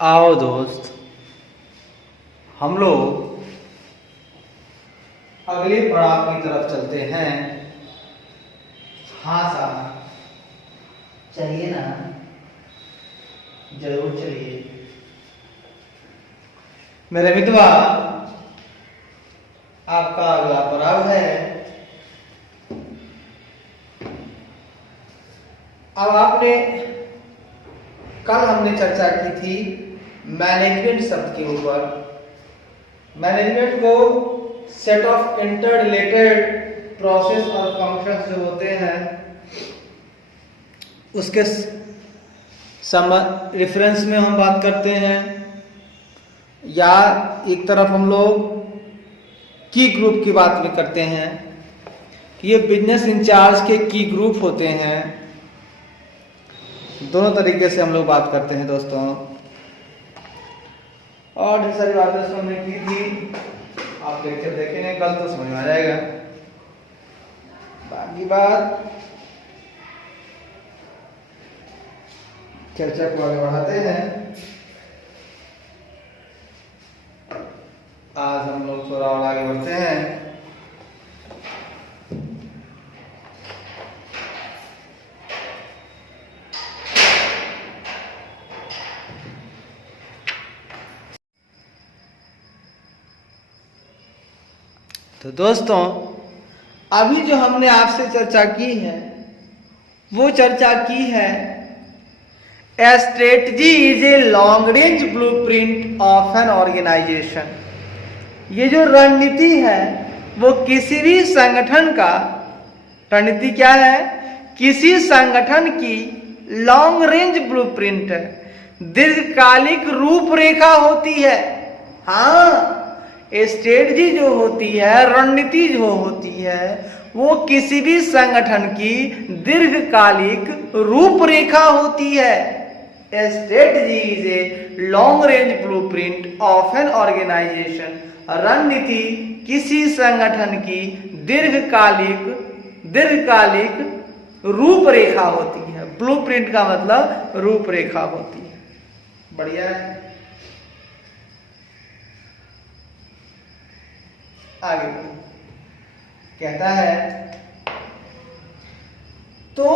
आओ दोस्त, हम लोग अगले पड़ाव की तरफ चलते हैं। हाँ साहब, चलिए ना, जरूर चलिए मेरे मित्रवा। आपका अगला पड़ाव है। अब आपने कल हमने चर्चा की थी मैनेजमेंट शब्द के ऊपर। मैनेजमेंट को set of inter related process और फंक्शंस जो होते हैं उसके रेफरेंस में हम बात करते हैं, या एक तरफ हम लोग की ग्रुप की बात भी करते हैं कि ये बिजनेस इंचार्ज के की ग्रुप होते हैं। दोनों तरीके से हम लोग बात करते हैं दोस्तों, और ढेर सारी बातें हमने की थी। आप लेक्चर देखेंगे कल तो समझ में आ जाएगा। बाकी बात चर्चा को आगे बढ़ाते हैं। आज हम लोग थोड़ा और आगे बढ़ते हैं। तो दोस्तों, अभी जो हमने आपसे चर्चा की है वो चर्चा की है a strategy is a long range blueprint of an organisation. ये जो रणनीति है वो किसी भी संगठन का, रणनीति क्या है? किसी संगठन की लॉन्ग रेंज ब्लूप्रिंट है, दीर्घकालिक रूपरेखा होती है। हाँ, स्ट्रेटजी जो होती है, रणनीति जो होती है, वो किसी भी संगठन की दीर्घकालिक रूपरेखा होती है। Strategy is a long range blueprint of an organisation. रणनीति किसी संगठन की दीर्घकालिक रूपरेखा होती है। ब्लूप्रिंट का मतलब रूपरेखा होती है। बढ़िया है। आगे कहता है, तो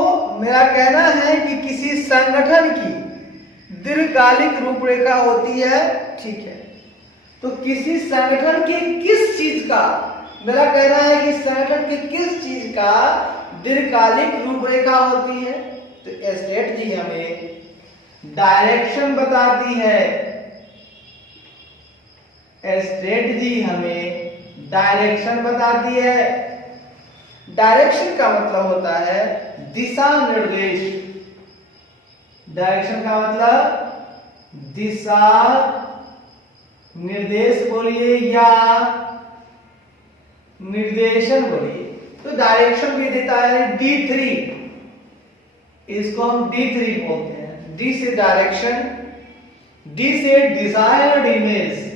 मेरा कहना है कि किसी संगठन की दीर्घकालिक रूपरेखा होती है। ठीक है, तो किसी संगठन की किस चीज का, मेरा कहना है कि संगठन की किस चीज का दीर्घकालिक रूपरेखा होती है? तो स्ट्रेटजी हमें डायरेक्शन बताती है। स्ट्रेटजी हमें डायरेक्शन बताती है। डायरेक्शन का मतलब होता है दिशा निर्देश। डायरेक्शन का मतलब दिशा निर्देश बोलिए या निर्देशन बोलिए। तो डायरेक्शन भी देता है D3, इसको हम D3 बोलते हैं। D से डायरेक्शन, D से डिजायर्ड इमेज,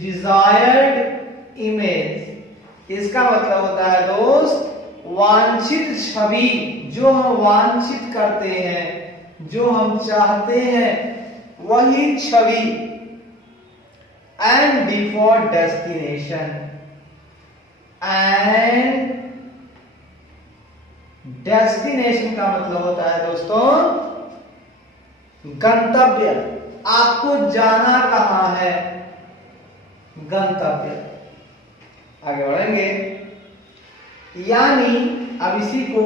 डिजायर्ड इमेज, इसका मतलब होता है दोस्त वांछित छवि, जो हम वांछित करते हैं, जो हम चाहते हैं, वही छवि। And D for destination, and destination का मतलब होता है दोस्तों गंतव्य। आपको जाना कहां है? गंतव्य। आगे बढ़ेंगे, यानी अब इसी को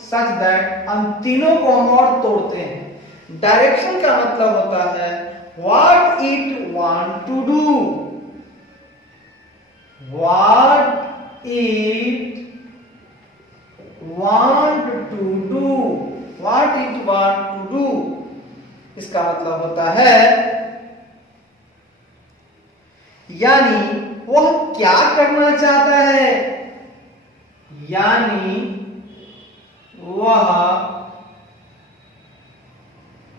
सच दैट हम तीनों को हम और तोड़ते हैं। डायरेक्शन का मतलब होता है what it want to do, what it want to do, what it want to do. इसका मतलब होता है यानी वह क्या करना चाहता है, यानी वह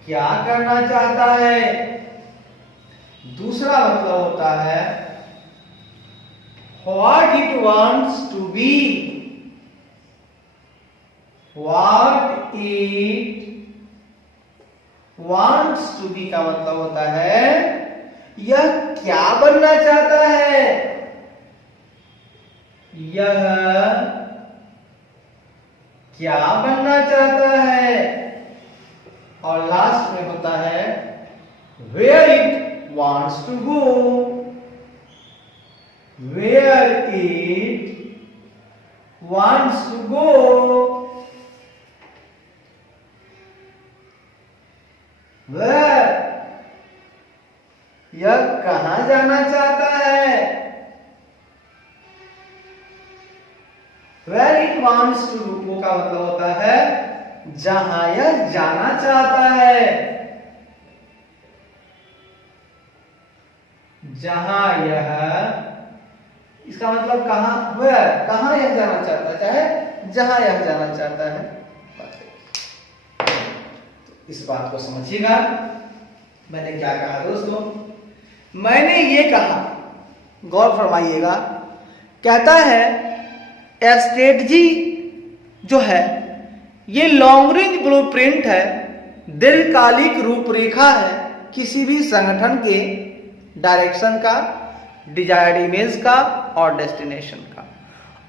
क्या करना चाहता है। दूसरा मतलब होता है what it wants to be, what it wants to be का मतलब होता है यह क्या बनना चाहता है, यह क्या बनना चाहता है। और लास्ट में होता है where it wants to go, where it wants to go, where यह कहां जाना चाहता है, where it wants to go का मतलब होता है जहां यह जाना चाहता है, जहां यह, इसका मतलब कहां, where कहां यह जाना चाहता है, चाहे जहां यह जाना चाहता है। इस बात को समझिएगा मैंने क्या कहा दोस्तों, मैंने ये कहा, गौर फरमाइएगा, कहता है स्ट्रेटजी जो है ये लॉन्ग रेंज ब्लूप्रिंट है, दीर्घकालिक रूपरेखा है किसी भी संगठन के डायरेक्शन का, डिजायर्ड इमेज का और डेस्टिनेशन का।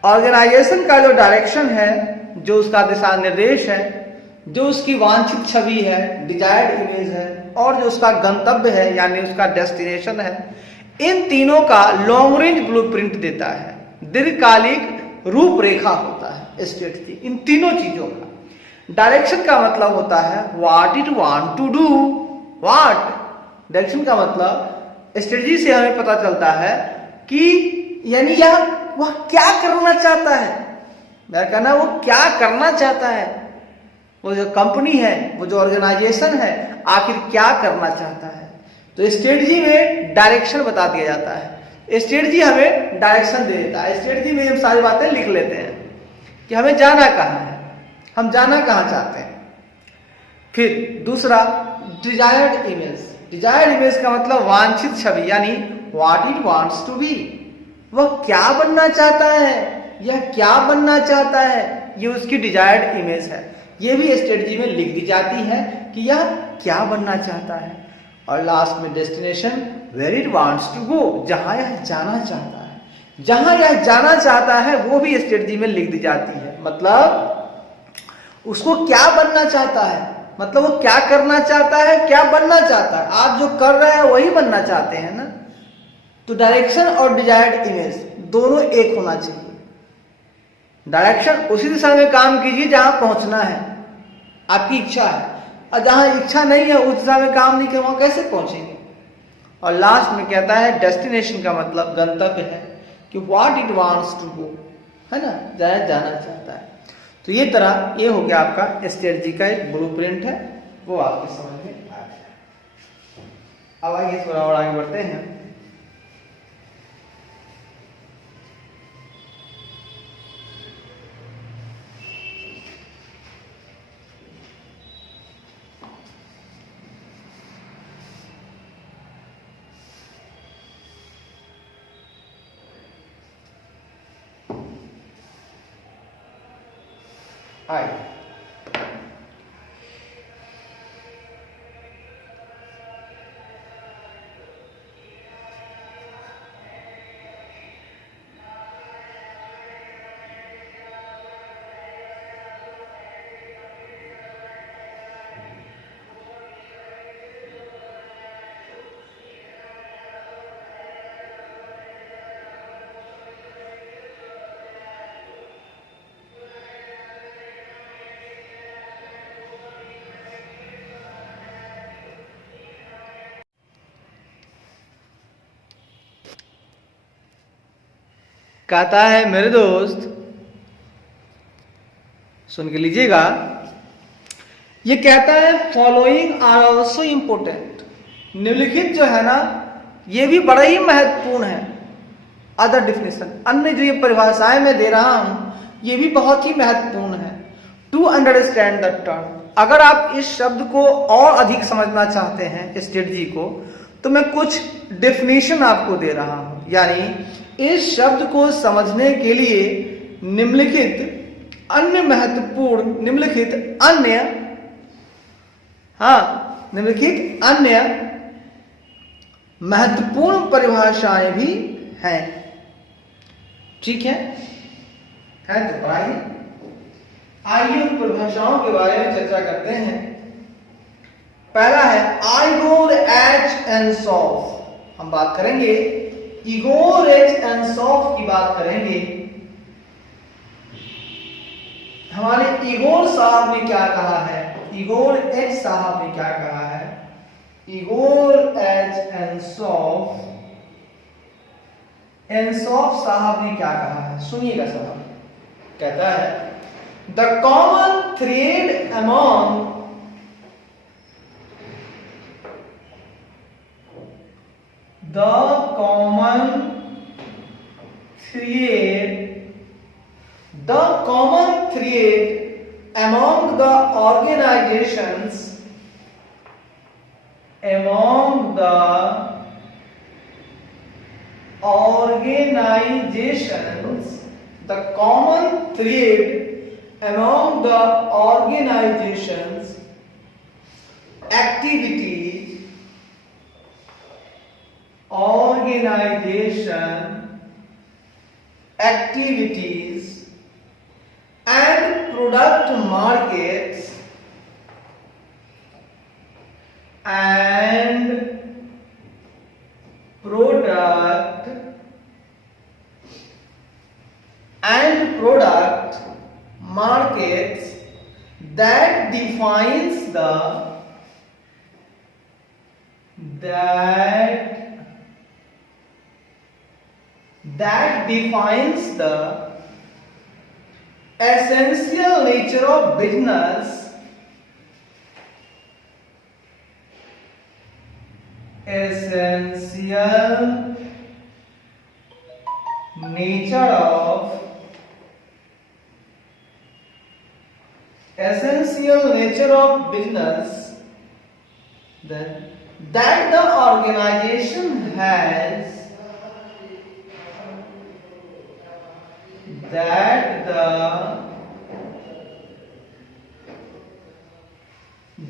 ऑर्गेनाइजेशन का जो डायरेक्शन है, जो उसका दिशा निर्देश है, जो उसकी वांछित छवि है, डिजायर्ड इमेज है, और जो उसका गंतव्य है यानी उसका डेस्टिनेशन है, इन तीनों का लॉन्ग रेंज ब्लूप्रिंट देता है, दीर्घकालिक रूपरेखा होता है स्ट्रेटजी इन तीनों चीजों का। डायरेक्शन का मतलब होता है what it want to do, what direction का मतलब स्ट्रेटजी से हमें पता चलता है कि यानी वह क्या करना चाहता है, मेरा कहना वो क्या करना चाहता है, वो जो कंपनी है, वो जो ऑर्गेनाइजेशन है आखिर क्या करना चाहता है। तो स्ट्रेटजी में डायरेक्शन बता दिया जाता है, स्ट्रेटजी हमें डायरेक्शन दे देता है, स्ट्रेटजी में हम सारी बातें लिख लेते हैं कि हमें जाना कहाँ है, हम जाना कहाँ चाहते हैं। फिर दूसरा डिजायर्ड इमेज, डिजायर्ड इमेज का मतलब वांछित छवि यानी what it wants to be, वह क्या बनना चाहता है, यह क्या बनना चाहता है, ये उसकी डिजायर्ड इमेज है। ये भी स्ट्रेटजी में लिख दी जाती है कि यह क्या बनना चाहता है। और लास्ट में destination, where it wants to go, जहां यह जाना चाहता है, जहां यह जाना चाहता है वो भी स्ट्रेटजी में लिख दी जाती है। मतलब उसको क्या बनना चाहता है, मतलब वो क्या करना चाहता है, क्या बनना चाहता है। आप जो कर रहे हैं वही बनना चाहते हैं ना। तो डायरेक्शन और डिजायर्ड इमेज दोनों एक होना चाहिए। डायरेक्शन उसी दिशा में काम कीजिए जहां पहुंचना है, आपकी इच्छा है, और जहां इच्छा नहीं है उस दिशा में काम नहीं किया वहां कैसे पहुंचेंगे। और लास्ट में कहता है डेस्टिनेशन का मतलब गंतव्य है कि what it wants to go, है ना, जहां जाना चाहता है। तो ये तरह ये हो गया आपका स्ट्रेटजी का एक ब्लूप्रिंट है, वो आपके समझ में आ गया। अब आइए थोड़ा और आगे बढ़ते हैं। आइए कहता है मेरे दोस्त सुन के लीजिएगा, ये कहता है फॉलोइंग आर ऑल्सो इंपोर्टेंट, निम्नलिखित जो है ना ये भी बड़ा ही महत्वपूर्ण है। अदर डिफिनेशन, अन्य जो ये परिभाषाएं मैं दे रहा हूं ये भी बहुत ही महत्वपूर्ण है। टू अंडरस्टैंड द टर्म, अगर आप इस शब्द को और अधिक समझना चाहते हैं स्ट्रेटजी को, तो मैं कुछ डेफिनेशन आपको दे रहा हूं। यानी इस शब्द को समझने के लिए निम्नलिखित अन्य निम्नलिखित अन्य महत्वपूर्ण परिभाषाएं भी हैं। ठीक है तो पढ़ाइए, आइए उन परिभाषाओं के बारे में चर्चा करते हैं। पहला है आइगोर, एच एंड सॉफ। हम बात करेंगे इगोर, एच एंड सॉफ की बात करेंगे। हमारे इगोर साहब ने क्या कहा है, इगोर एच साहब ने क्या कहा है, इगोर एच एंड सॉफ साहब ने क्या कहा है, सुनिएगा साहब। कहता है the common thread among among the organizations the common thread among the organizations activities and product markets that defines the essential nature of business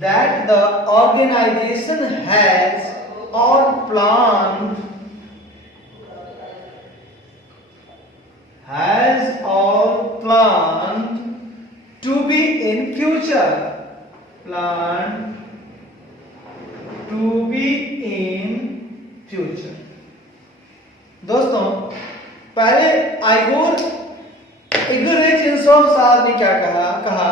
that the organization has or planned to be in future. दोस्तों पहले Igor H and सॉफ साहब ने क्या कहा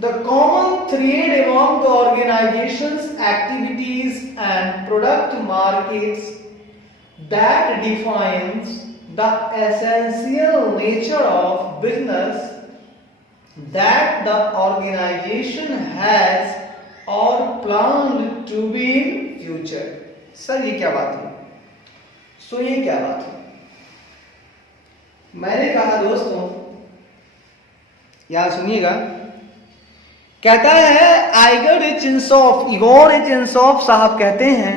the common thread among the organization's activities and product markets that defines the essential nature of business that the organization has or planned to be in future. Sir ये क्या बात है, सुनिए क्या बात है। मैंने कहा दोस्तों, यहां सुनिएगा, कहता है इगोर एच एंड सॉफ साहब कहते हैं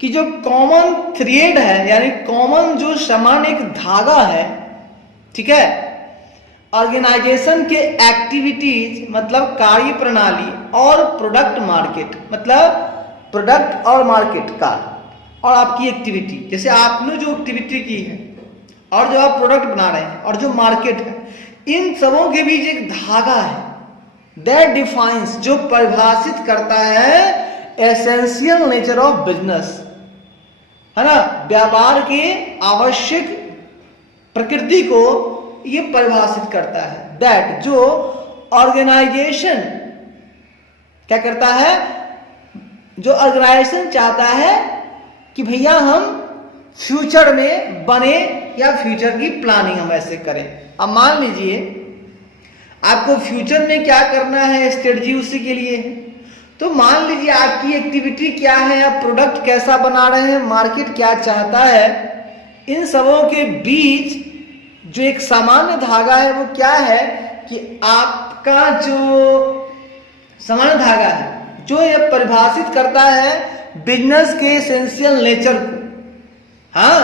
कि जो कॉमन थ्रेड है, यानी कॉमन जो समान एक धागा है, ठीक है, ऑर्गेनाइजेशन के एक्टिविटीज मतलब कार्य प्रणाली और प्रोडक्ट मार्केट मतलब प्रोडक्ट और मार्केट का, और आपकी एक्टिविटी, जैसे आपने जो एक्टिविटी की है और जो आप प्रोडक्ट बना रहे हैं और जो मार्केट है, इन सबों के बीच एक धागा है, दैट डिफाइंस, जो परिभाषित करता है एसेंशियल नेचर ऑफ बिजनेस, है ना, व्यापार के आवश्यक प्रकृति को ये परिभाषित करता है। दैट, जो ऑर्गेनाइजेशन क्या करता है, जो ऑर्गेनाइजेशन चाहता है कि भैया हम फ्यूचर में बने या फ्यूचर की प्लानिंग हम ऐसे करें। अब मान लीजिए आपको फ्यूचर में क्या करना है, स्ट्रेटजी उसी के लिए है। तो मान लीजिए आपकी एक्टिविटी क्या है, आप प्रोडक्ट कैसा बना रहे हैं, मार्केट क्या चाहता है, इन सबों के बीच जो एक सामान्य धागा है वो क्या है कि आपका जो सामान्य धागा है जो ये परिभाषित करता है बिजनेस के एसेंशियल नेचर को, हाँ,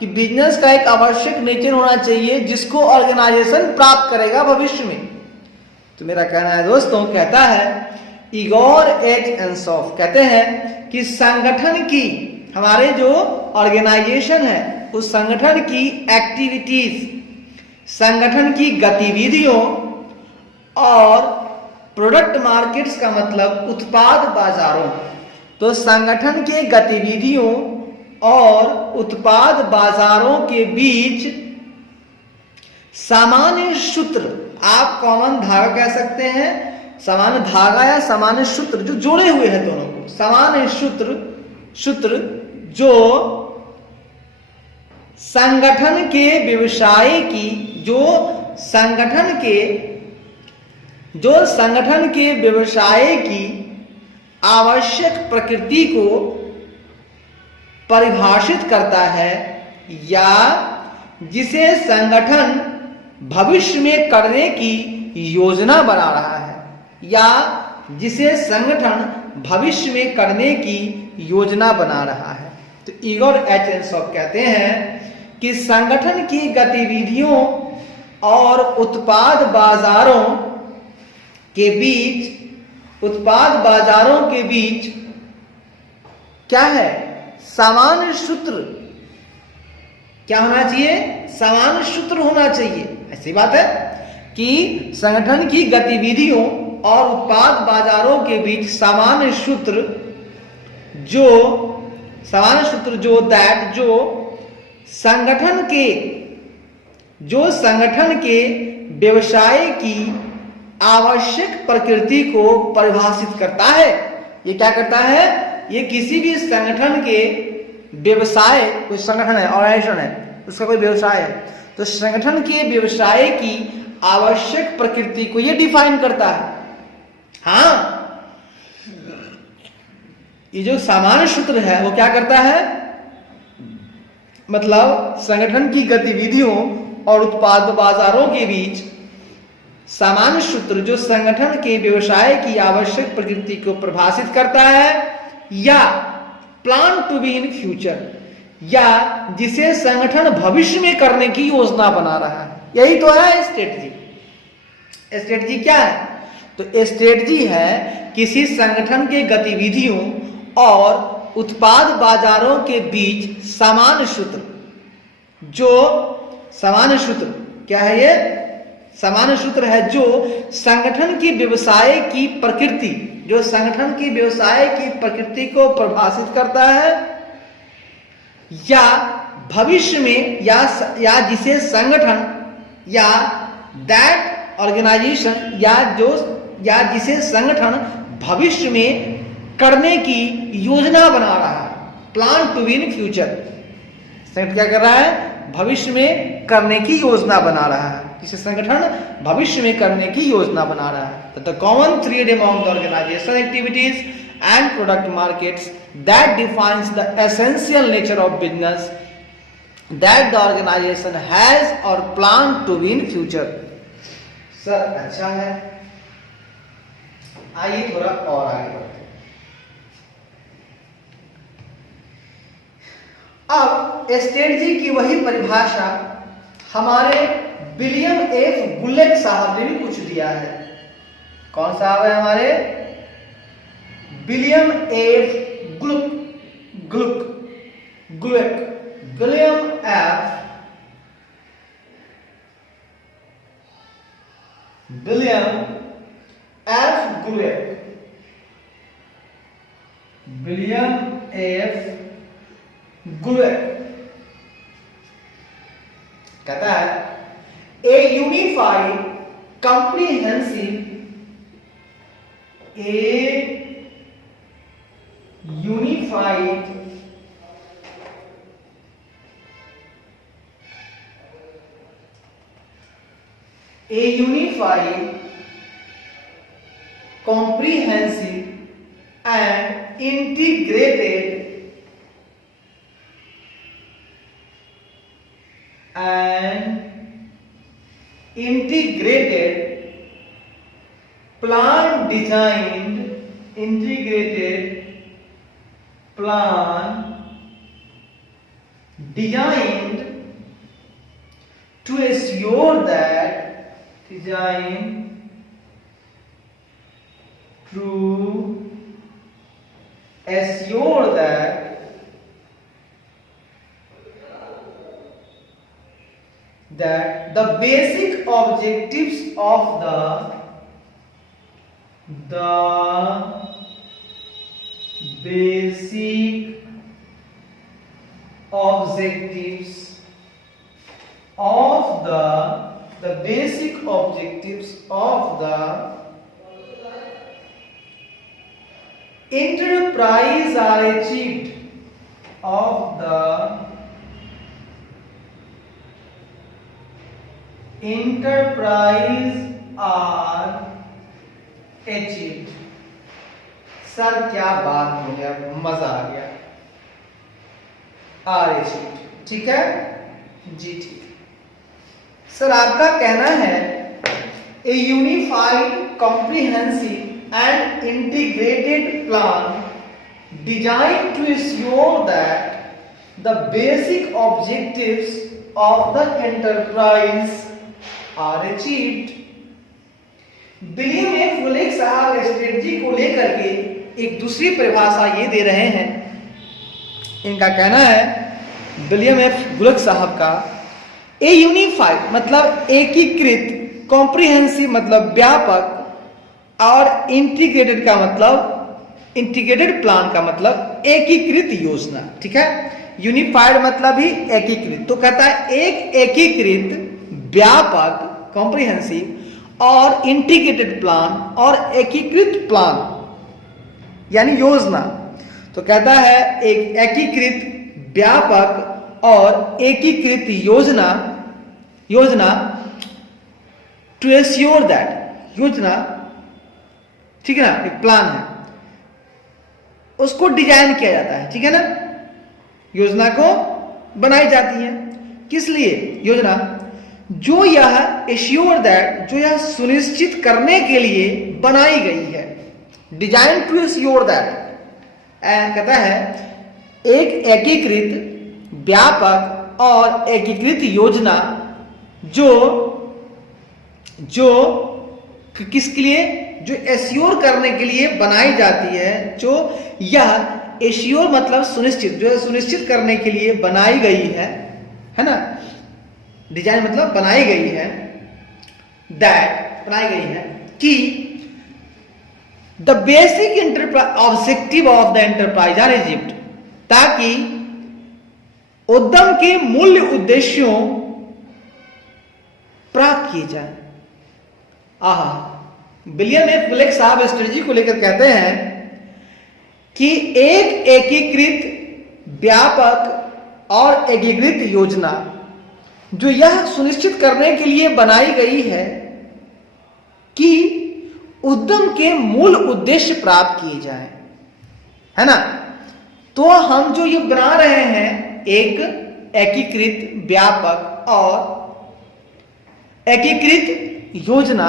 कि बिजनेस का एक आवश्यक नेचर होना चाहिए जिसको ऑर्गेनाइजेशन प्राप्त करेगा भविष्य में। तो मेरा कहना है दोस्तों, कहता है इगोर एच एंसॉफ कहते हैं कि संगठन की, हमारे जो ऑर्गेनाइजेशन है उस संगठन की एक्टिविटीज, संगठन की गतिविधियों और प्रोडक्ट मार्केट्स का मतलब उत्पाद बाजारों, तो संगठन के गतिविधियों और उत्पाद बाजारों के बीच सामान्य सूत्र, आप कॉमन धागा कह सकते हैं, सामान्य धागा या सामान्य सूत्र जो जोड़े हुए हैं दोनों को, सामान्य सूत्र जो संगठन के व्यवसाय की, जो संगठन के व्यवसाय की आवश्यक प्रकृति को परिभाषित करता है या जिसे संगठन भविष्य में करने की योजना बना रहा है, या जिसे संगठन भविष्य में करने की योजना बना रहा है। तो इगोर एच एंसॉफ कहते हैं कि संगठन की गतिविधियों और उत्पाद बाजारों के बीच क्या है, सामान्य सूत्र क्या होना चाहिए, सामान्य सूत्र होना चाहिए। ऐसी बात है कि संगठन की गतिविधियों और उत्पाद बाजारों के बीच सामान्य सूत्र जो संगठन के व्यवसाय की आवश्यक प्रकृति को परिभाषित करता है। ये क्या करता है, ये किसी भी संगठन के व्यवसाय, कोई संगठन है, ऑर्गेनाइजेशन है, उसका कोई व्यवसाय है, तो संगठन के व्यवसाय की आवश्यक प्रकृति को ये डिफाइन करता है। हाँ, ये जो सामान्य सूत्र है वो क्या करता है, मतलब संगठन की गतिविधियों और उत्पाद बाजारों के बीच सामान्य सूत्र जो संगठन के व्यवसाय की आवश्यक प्रकृति को परिभाषित करता है, या plan to be in future, या जिसे संगठन भविष्य में करने की योजना बना रहा है। यही तो है स्ट्रेटजी। स्ट्रेटजी क्या है, तो स्ट्रेटजी है किसी संगठन के गतिविधियों और उत्पाद बाजारों के बीच सामान्य सूत्र, जो सामान्य सूत्र क्या है, ये सामान्य सूत्र है जो संगठन की व्यवसाय की प्रकृति, जो संगठन की व्यवसाय की प्रकृति को परिभाषित करता है, या भविष्य में या जिसे संगठन या दैट ऑर्गेनाइजेशन या जिसे संगठन भविष्य में करने की योजना बना रहा है। प्लान टू विन फ्यूचर, संगठन क्या कर रहा है, भविष्य में करने की योजना बना रहा है, जिसे संगठन भविष्य में करने की योजना बना रहा है। The common thread among the organisation activities and product markets that defines the essential nature of business that the organisation has or plan to be in future. Sir अच्छा है, आइए थोड़ा और आगे बढ़ते हैं। अब स्ट्रेटजी की वही परिभाषा हमारे विलियम एफ गुलेक साहब ने भी कुछ दिया है। कौन साहब है हमारे, William F Glueck, William F Glueck, William F Glueck कहता है A unified, comprehensive, comprehensive and integrated plan designed to assure that to assure that the basic objectives of the basic objectives of the basic objectives of the enterprise are achieved of the enterprise are achieved। Sir क्या बात हो गया, मजा आ गया। Are achieved, ठीक है जी, ठीक। Sir आपका कहना है a unified comprehensive and integrated plan design to ensure that the basic objectives of the enterprise are achieved. William F Glueck साहब स्ट्रेटजी को लेकर के एक दूसरी परिभाषा ये दे रहे हैं। इनका कहना है, विलियम एफ वुलेक साहब का, ए यूनिफाइड मतलब एकीकृत, कॉम्प्रिहेंसिव मतलब व्यापक, और इंटीग्रेटेड का मतलब इंटीग्रेटेड प्लान का मतलब एकीकृत योजना, ठीक है। यूनिफाइड मतलब ही एकीकृत, तो कहता है एक एकीकृत व्यापक कॉम्प्रिहेंसिव और इंटीग्रेटेड प्लान और एकीकृत प्लान यानी योजना। तो कहता है एक एकीकृत व्यापक और एकीकृत योजना टू एश्योर दैट, योजना ठीक है ना, एक प्लान है, उसको डिजाइन किया जाता है, ठीक है ना। योजना को बनाई जाती है किस लिए योजना, जो यह एश्योर दैट, जो यह सुनिश्चित करने के लिए बनाई गई है। डिजाइन टू एश्योर दैट कहता है एक एकीकृत व्यापक और एकीकृत योजना जो किसके लिए, जो एश्योर करने के लिए बनाई जाती है, जो यह एश्योर मतलब सुनिश्चित, जो सुनिश्चित करने के लिए बनाई गई है ना। डिजाइन मतलब बनाई गई है, दैट बनाई गई है कि the basic objective of the enterprise are achieved, ताकि उद्यम के मूल्य उद्देश्यों प्राप्त किए जाए। विलियम एफ वुलेक साहब स्ट्रेटजी को लेकर कहते हैं कि एक एकीकृत व्यापक और एकीकृत योजना जो यह सुनिश्चित करने के लिए बनाई गई है कि उद्यम के मूल उद्देश्य प्राप्त किए जाए, है ना। तो हम जो ये बना रहे हैं एक एकीकृत व्यापक और एकीकृत योजना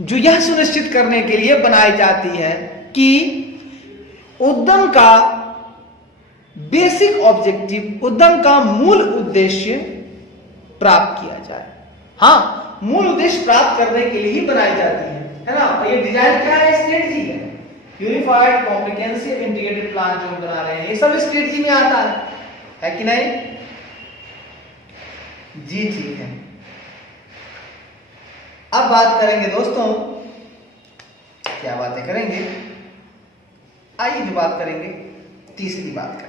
जो यह सुनिश्चित करने के लिए बनाई जाती है कि उद्यम का बेसिक ऑब्जेक्टिव, उद्यम का मूल उद्देश्य प्राप्त किया जाए। हाँ, मूल उद्देश्य प्राप्त करने के लिए ही बनाई जाती है ना। और ये डिजाइन क्या है, स्ट्रेटजी है। यूनिफाइड कॉम्प्रिहेंसिव इंटीग्रेटेड प्लान जो हम बना रहे हैं ये सब स्ट्रेटजी में आता है कि नहीं जी, ठीक है। अब बात करेंगे दोस्तों, क्या बातें करेंगे, आइए जो बात करेंगे तीसरी बात करेंगे।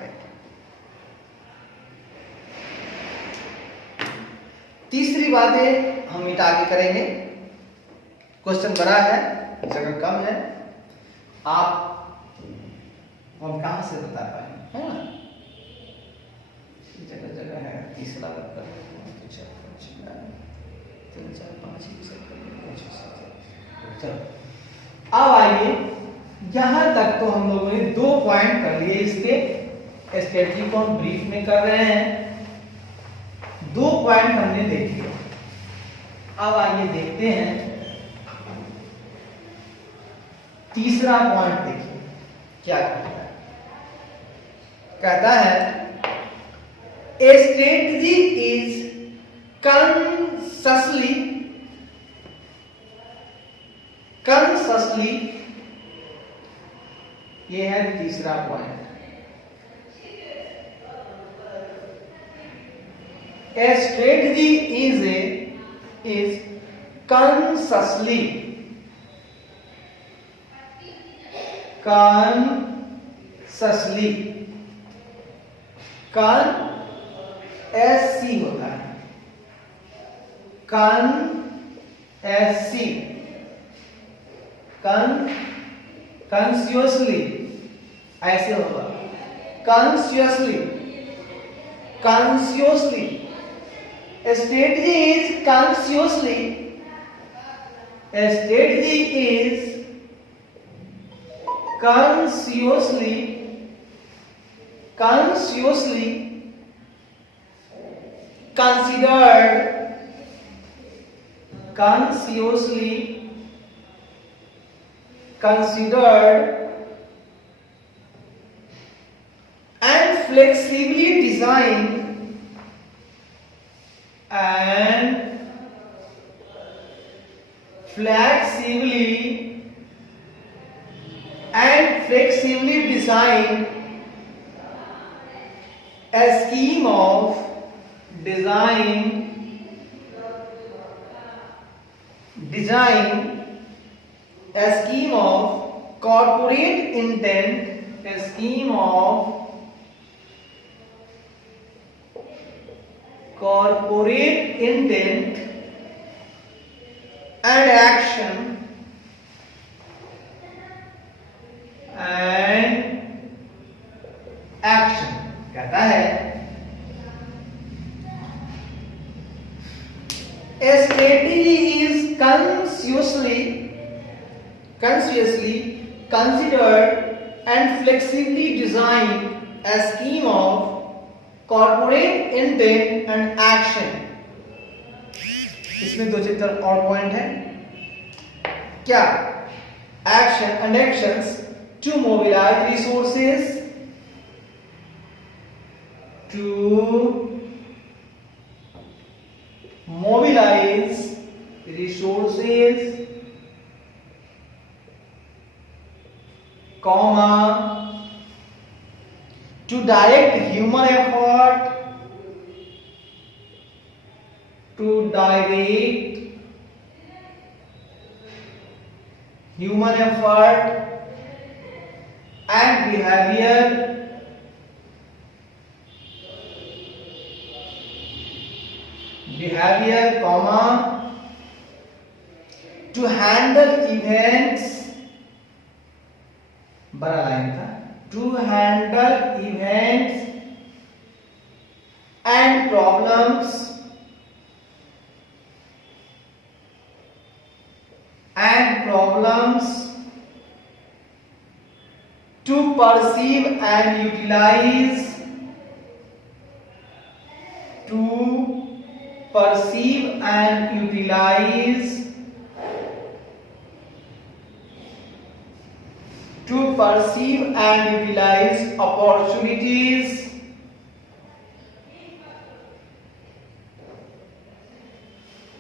तीसरी बातें हम मिटा के करेंगे, क्वेश्चन बड़ा है, जगह कम है, आप हम कहां से बता पाएंगे, है ना। जगह जगह है, तीसरा कर 3 4 5 चलो। अब आइए, यहां तक तो हम लोगों ने 2 पॉइंट कर लिए, इसके स्ट्रेटजी को हम ब्रीफ में कर रहे हैं। 2 पॉइंट हमने देखे। अब आइए देखते हैं तीसरा पॉइंट। देखिए क्या कहता है, कहता है ए स्ट्रेटजी इज consciously ये है तीसरा point. A strategy is consciously SC होता है, consciously ऐसे होगा, consciously a strategy is consciously considered and flexibly designed a scheme of corporate intent, and action कहता है a strategy is consciously considered and flexibly designed a scheme of corporate intent and action। इसमें दो चित्र और point है क्या? actions to mobilize resources comma to direct human effort and behavior comma to handle events, बड़ा line था, to handle events and problems to perceive and utilize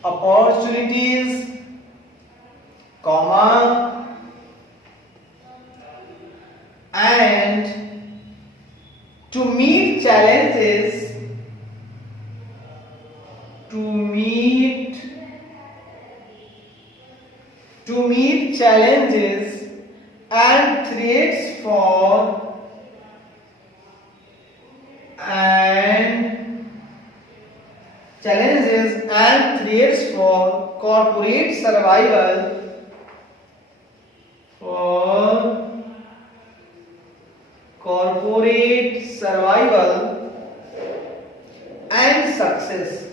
opportunities comma and to meet challenges and threats for corporate survival and success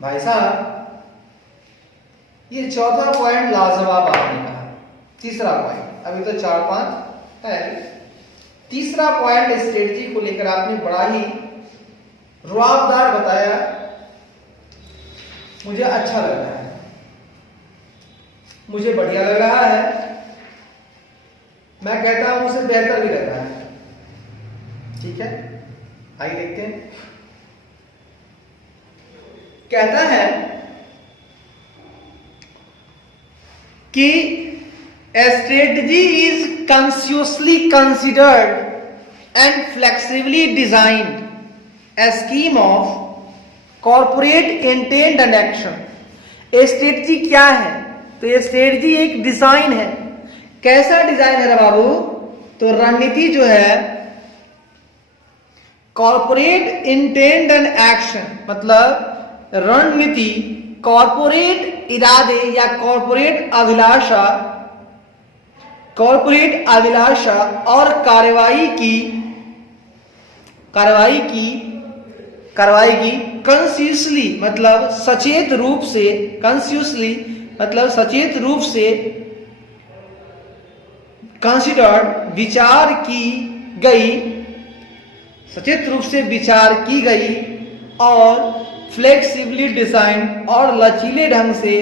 भाई साहब, ये चौथा point लाजवाब आपने कहा। तीसरा पॉइंट, अभी तो 4-5 है, तीसरा पॉइंट स्ट्रेटजी को लेकर आपने बड़ा ही रुआबदार बताया, मुझे अच्छा लग रहा है, मुझे बढ़िया लग रहा है, मैं कहता हूं उसे बेहतर भी लग रहा है। ठीक है, आइए देखते हैं। कहता है कि strategy is consciously considered and flexibly designed a scheme of corporate intent and action. Strategy क्या है? तो ये स्ट्रेटजी एक डिजाइन है। कैसा डिजाइन है बाबू? तो रणनीति जो है कॉर्पोरेट इंटेंट एंड एक्शन, मतलब रणनीति कॉर्पोरेट इरादे या कॉर्पोरेट अभिलाषा और कार्रवाई की कॉन्शियसली मतलब सचेत रूप से, कॉन्शियसली मतलब सचेत रूप से कंसिडर्ड विचार की गई, सचेत रूप से विचार की गई और फ्लेक्सिबली डिजाइन और लचीले ढंग से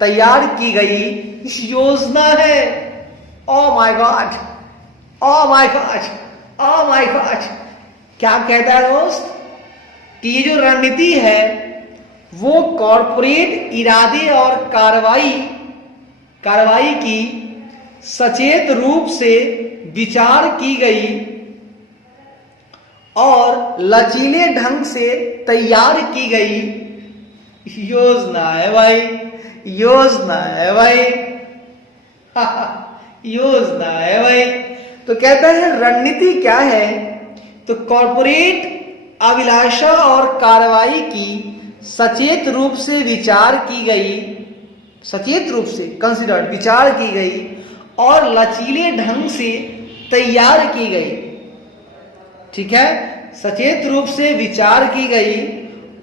तैयार की गई योजना है। Oh my God, oh my God, oh my God. क्या कहता है दोस्त कि ये जो रणनीति है वो कॉर्पोरेट इरादे और कार्रवाई की सचेत रूप से विचार की गई और लचीले ढंग से तैयार की गई योजना है भाई, योजना है भाई, योजना है भाई। तो कहता है रणनीति क्या है? तो कॉर्पोरेट अभिलाषा और कार्रवाई की सचेत रूप से विचार की गई, सचेत रूप से कंसिडर्ड विचार की गई और लचीले ढंग से तैयार की गई। ठीक है, सचेत रूप से विचार की गई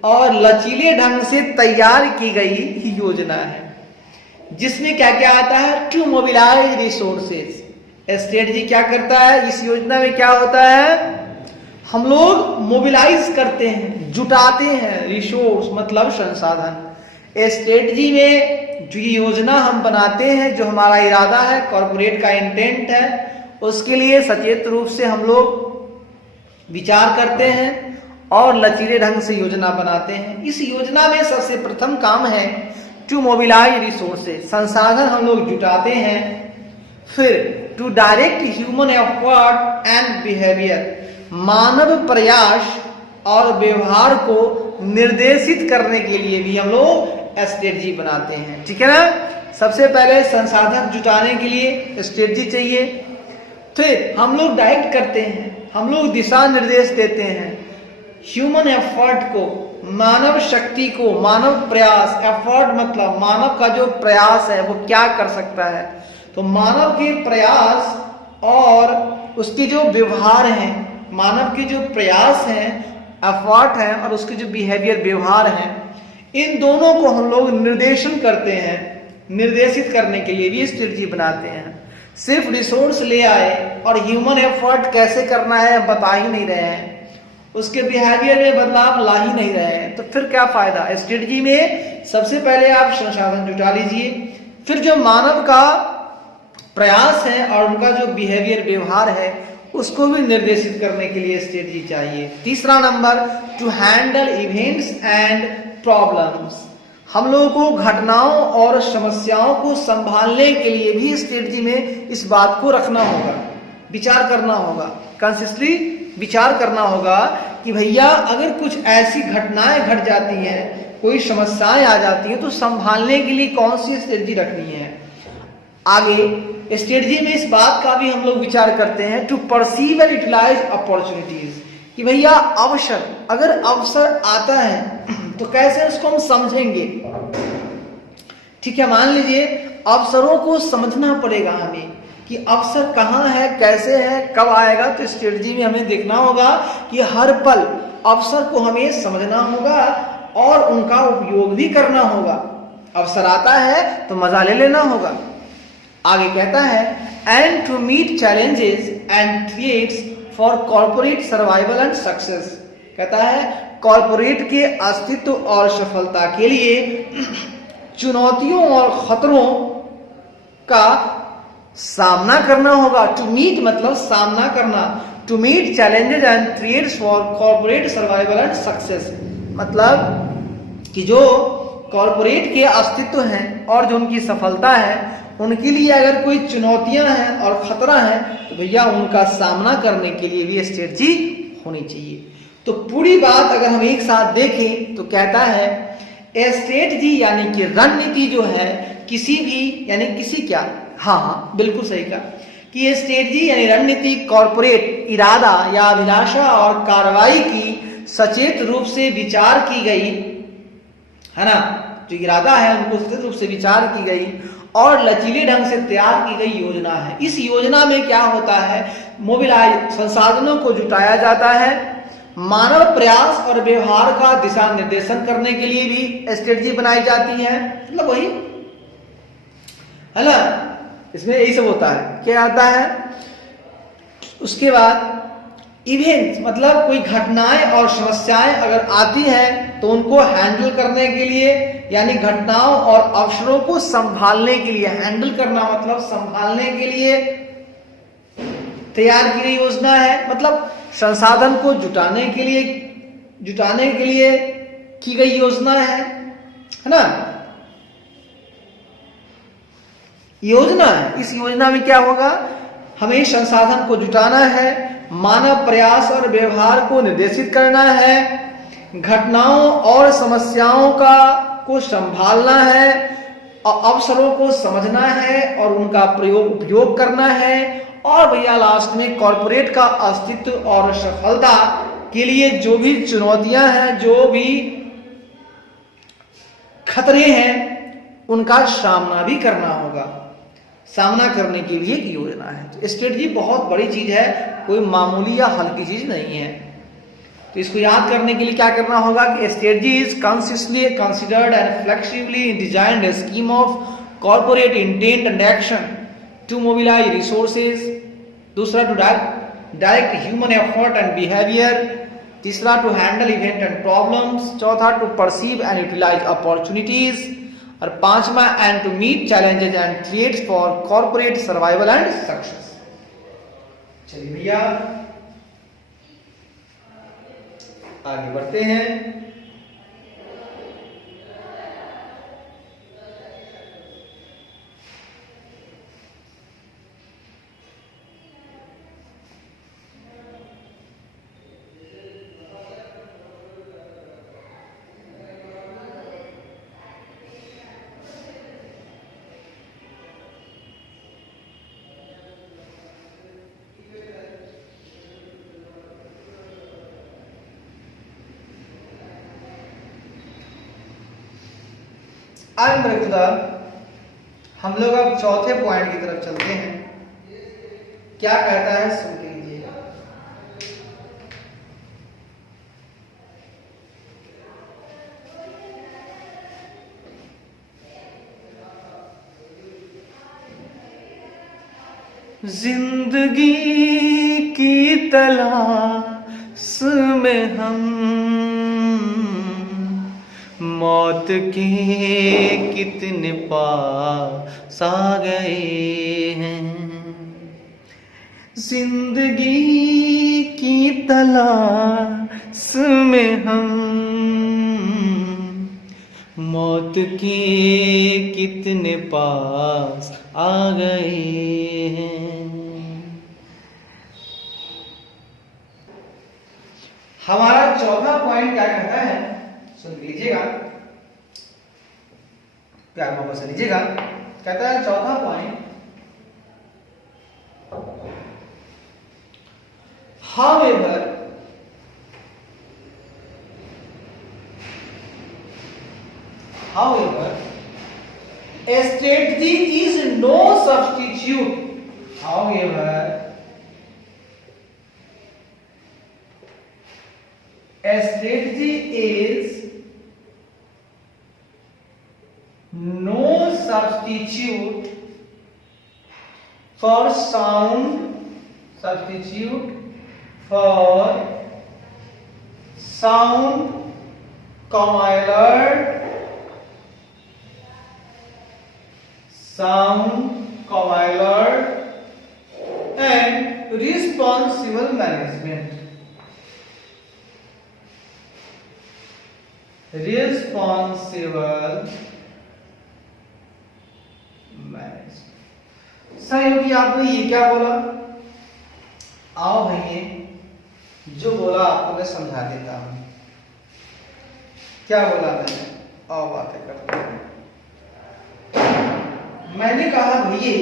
और लचीले ढंग से तैयार की गई योजना है, जिसमें क्या क्या आता है? To mobilise resources. स्ट्रेटजी क्या करता है? इस योजना में क्या होता है? हम लोग मोबिलाइज करते हैं, जुटाते हैं, रिसोर्स मतलब संसाधन। स्ट्रेटजी में जो योजना हम बनाते हैं, जो हमारा इरादा है, कॉर्पोरेट का इंटेंट है, उसके लिए सचेत रूप से हम लोग विचार करते हैं और लचीले ढंग से योजना बनाते हैं। इस योजना में सबसे प्रथम काम है टू मोबिलाइज रिसोर्सेज, संसाधन हम लोग जुटाते हैं। फिर to direct human effort and behaviour, मानव प्रयास और व्यवहार को निर्देशित करने के लिए भी हम लोग स्ट्रेटजी बनाते हैं। ठीक है ना? सबसे पहले संसाधन जुटाने के लिए स्ट्रेटजी चाहिए, फिर हम लोग डायरेक्ट करते हैं, हम लोग दिशा निर्देश देते हैं। ह्यूमन एफर्ट को, मानव शक्ति को, मानव प्रयास, एफर्ट मतलब मानव का जो प्रयास है वो क्या कर सकता है, तो मानव के प्रयास और उसके जो व्यवहार हैं, मानव के जो प्रयास हैं, एफर्ट हैं और उसके जो बिहेवियर व्यवहार हैं, इन दोनों को हम लोग निर्देशन करते हैं। निर्देशित करने के लिए भी स्ट्रेटजी बनाते हैं। सिर्फ रिसोर्स ले आए और ह्यूमन एफर्ट कैसे करना है बता ही नहीं रहे हैं, उसके बिहेवियर में बदलाव ला ही नहीं रहे हैं, तो फिर क्या फायदा? स्ट्रेटजी में सबसे पहले आप संसाधन जुटा लीजिए, फिर जो मानव का प्रयास है और उनका जो बिहेवियर व्यवहार है उसको भी निर्देशित करने के लिए स्ट्रेटजी चाहिए। तीसरा number, to handle events and problems, हम लोगों को घटनाओं और समस्याओं को संभालने के लिए भी स्ट्रेटजी में इस बात को रखना होगा, विचार करना होगा, कॉन्शियसली विचार करना होगा कि भैया अगर कुछ ऐसी घटनाएं घट जाती हैं, कोई समस्याएं आ जाती हैं, तो संभालने के लिए कौन सी स्ट्रेटजी रखनी है। आगे स्ट्रेटजी में इस बात का भी हम लोग विचार करते हैं to perceive and utilise opportunities, कि भैया अवसर, अगर अवसर आता है तो कैसे उसको हम समझेंगे। ठीक है, मान लीजिए अवसरों को समझना पड़ेगा हमें कि अवसर कहाँ है, कैसे है, कब आएगा। तो स्ट्रेटजी में हमें देखना होगा कि हर पल अवसर को हमें समझना होगा और उनका उपयोग भी करना होगा। अवसर आता है तो मजा ले लेना होगा। आगे कहता है and to meet challenges and threats for corporate survival and success, कहता है कॉर्पोरेट के अस्तित्व और सफलता के लिए चुनौतियों और खतरों का सामना करना होगा। टू मीट मतलब सामना करना, to meet challenges and threats for corporate survival and success, मतलब कि जो कॉर्पोरेट के अस्तित्व हैं और जो उनकी सफलता है उनके लिए अगर कोई चुनौतियां हैं और खतरा है तो भैया उनका सामना करने के लिए भी स्ट्रेटजी होनी चाहिए। तो पूरी बात अगर हम एक साथ देखें तो कहता है स्ट्रेटजी यानी कि रणनीति जो है किसी भी यानी किसी क्या, हाँ बिल्कुल सही कहा कि ये स्ट्रेटजी यानी रणनीति कॉर्पोरेट इरादा या अभिलाषा और कार्रवाई की सचेत रूप से विचार की गई है ना, जो इरादा है उनको सचेत रूप से विचार की गई और लचीले ढंग से तैयार की गई योजना है। इस योजना में क्या होता है, मोबिलाइज संसाधनों को जुटाया जाता है, मानव प्रयास और व्यवहार का दिशा निर्देशन करने के लिए भी स्ट्रेटजी बनाई जाती है, मतलब वही है ना, इसमें यही सब होता है। क्या आता है उसके बाद इवेंट, मतलब कोई घटनाएं और समस्याएं अगर आती हैं तो उनको हैंडल करने के लिए यानी घटनाओं और अवसरों को संभालने के लिए, हैंडल करना मतलब संभालने के लिए तैयार की गई योजना है, मतलब संसाधन को जुटाने के लिए की गई योजना है ना, योजना है। इस योजना में क्या होगा, हमें संसाधन को जुटाना है, मानव प्रयास और व्यवहार को निर्देशित करना है, घटनाओं और समस्याओं को संभालना है और अवसरों को समझना है और उनका उपयोग करना है, और भैया लास्ट में कॉर्पोरेट का अस्तित्व और सफलता के लिए जो भी चुनौतियां हैं, जो भी खतरे हैं, उनका सामना भी करना होगा। सामना करने के लिए एक योजना है। तो स्ट्रेटजी बहुत बड़ी चीज है, कोई मामूली या हल्की चीज नहीं है। तो इसको याद करने के लिए क्या करना होगा कि strategy is consistently considered and flexibly designed a scheme of corporate intent and action to mobilise resources, दूसरा to direct human effort and behaviour, तीसरा to handle event and problems, चौथा to perceive and utilise opportunities, और पांचवा and to meet challenges and create for corporate survival and success. चलिए भैया आगे बढ़ते हैं। आज मेरे खुदा हम लोग अब चौथे पॉइंट की तरफ चलते हैं। क्या कहता है सुन लीजिए। जिंदगी की तलाश में हम मौत के कितने पास आ गए हैं, जिंदगी की तलाश में हम मौत के कितने पास आ गए हैं। हमारा चौथा पॉइंट क्या कहता है सुन लीजिएगा, प्यार मोहब्बत से लीजिएगा। कहता है चौथा point, however a strategy is no substitute, however a strategy is no substitute for sound alert and responsible management. Responsible management. सहयोगी आपने ये क्या बोला? आओ भैया, जो बोला आपको मैं समझा देता हूं। क्या बोला मैंने? आओ बातें करते हैं। मैंने कहा भैया,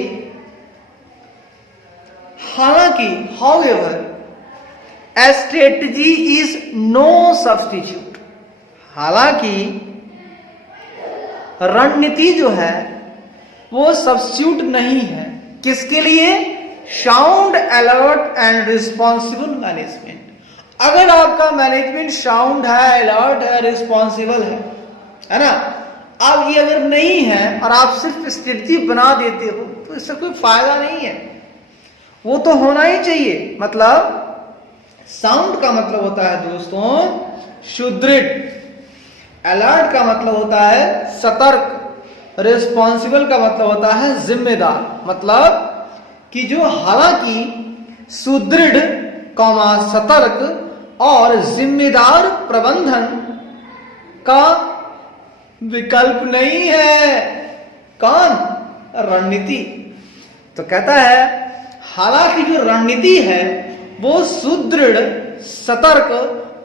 हालांकि however a strategy is no substitute, हालांकि रणनीति जो है वो सब्स्टिट्यूट नहीं है किसके लिए? Sound, alert and responsible management. अगर आपका मैनेजमेंट साउंड है, अलर्ट है, रिस्पॉन्सिबल है ना, अब ये अगर नहीं है और आप सिर्फ स्ट्रेटजी बना देते हो तो इससे कोई फायदा नहीं है। वो तो होना ही चाहिए। मतलब साउंड का मतलब होता है दोस्तों सुदृढ़, अलर्ट का मतलब होता है सतर्क, रिस्पॉन्सिबल का मतलब होता है जिम्मेदार। मतलब कि जो हालांकि सुदृढ़, सतर्क और जिम्मेदार प्रबंधन का विकल्प नहीं है। कौन? रणनीति। तो कहता है हालांकि जो रणनीति है वो सुदृढ़, सतर्क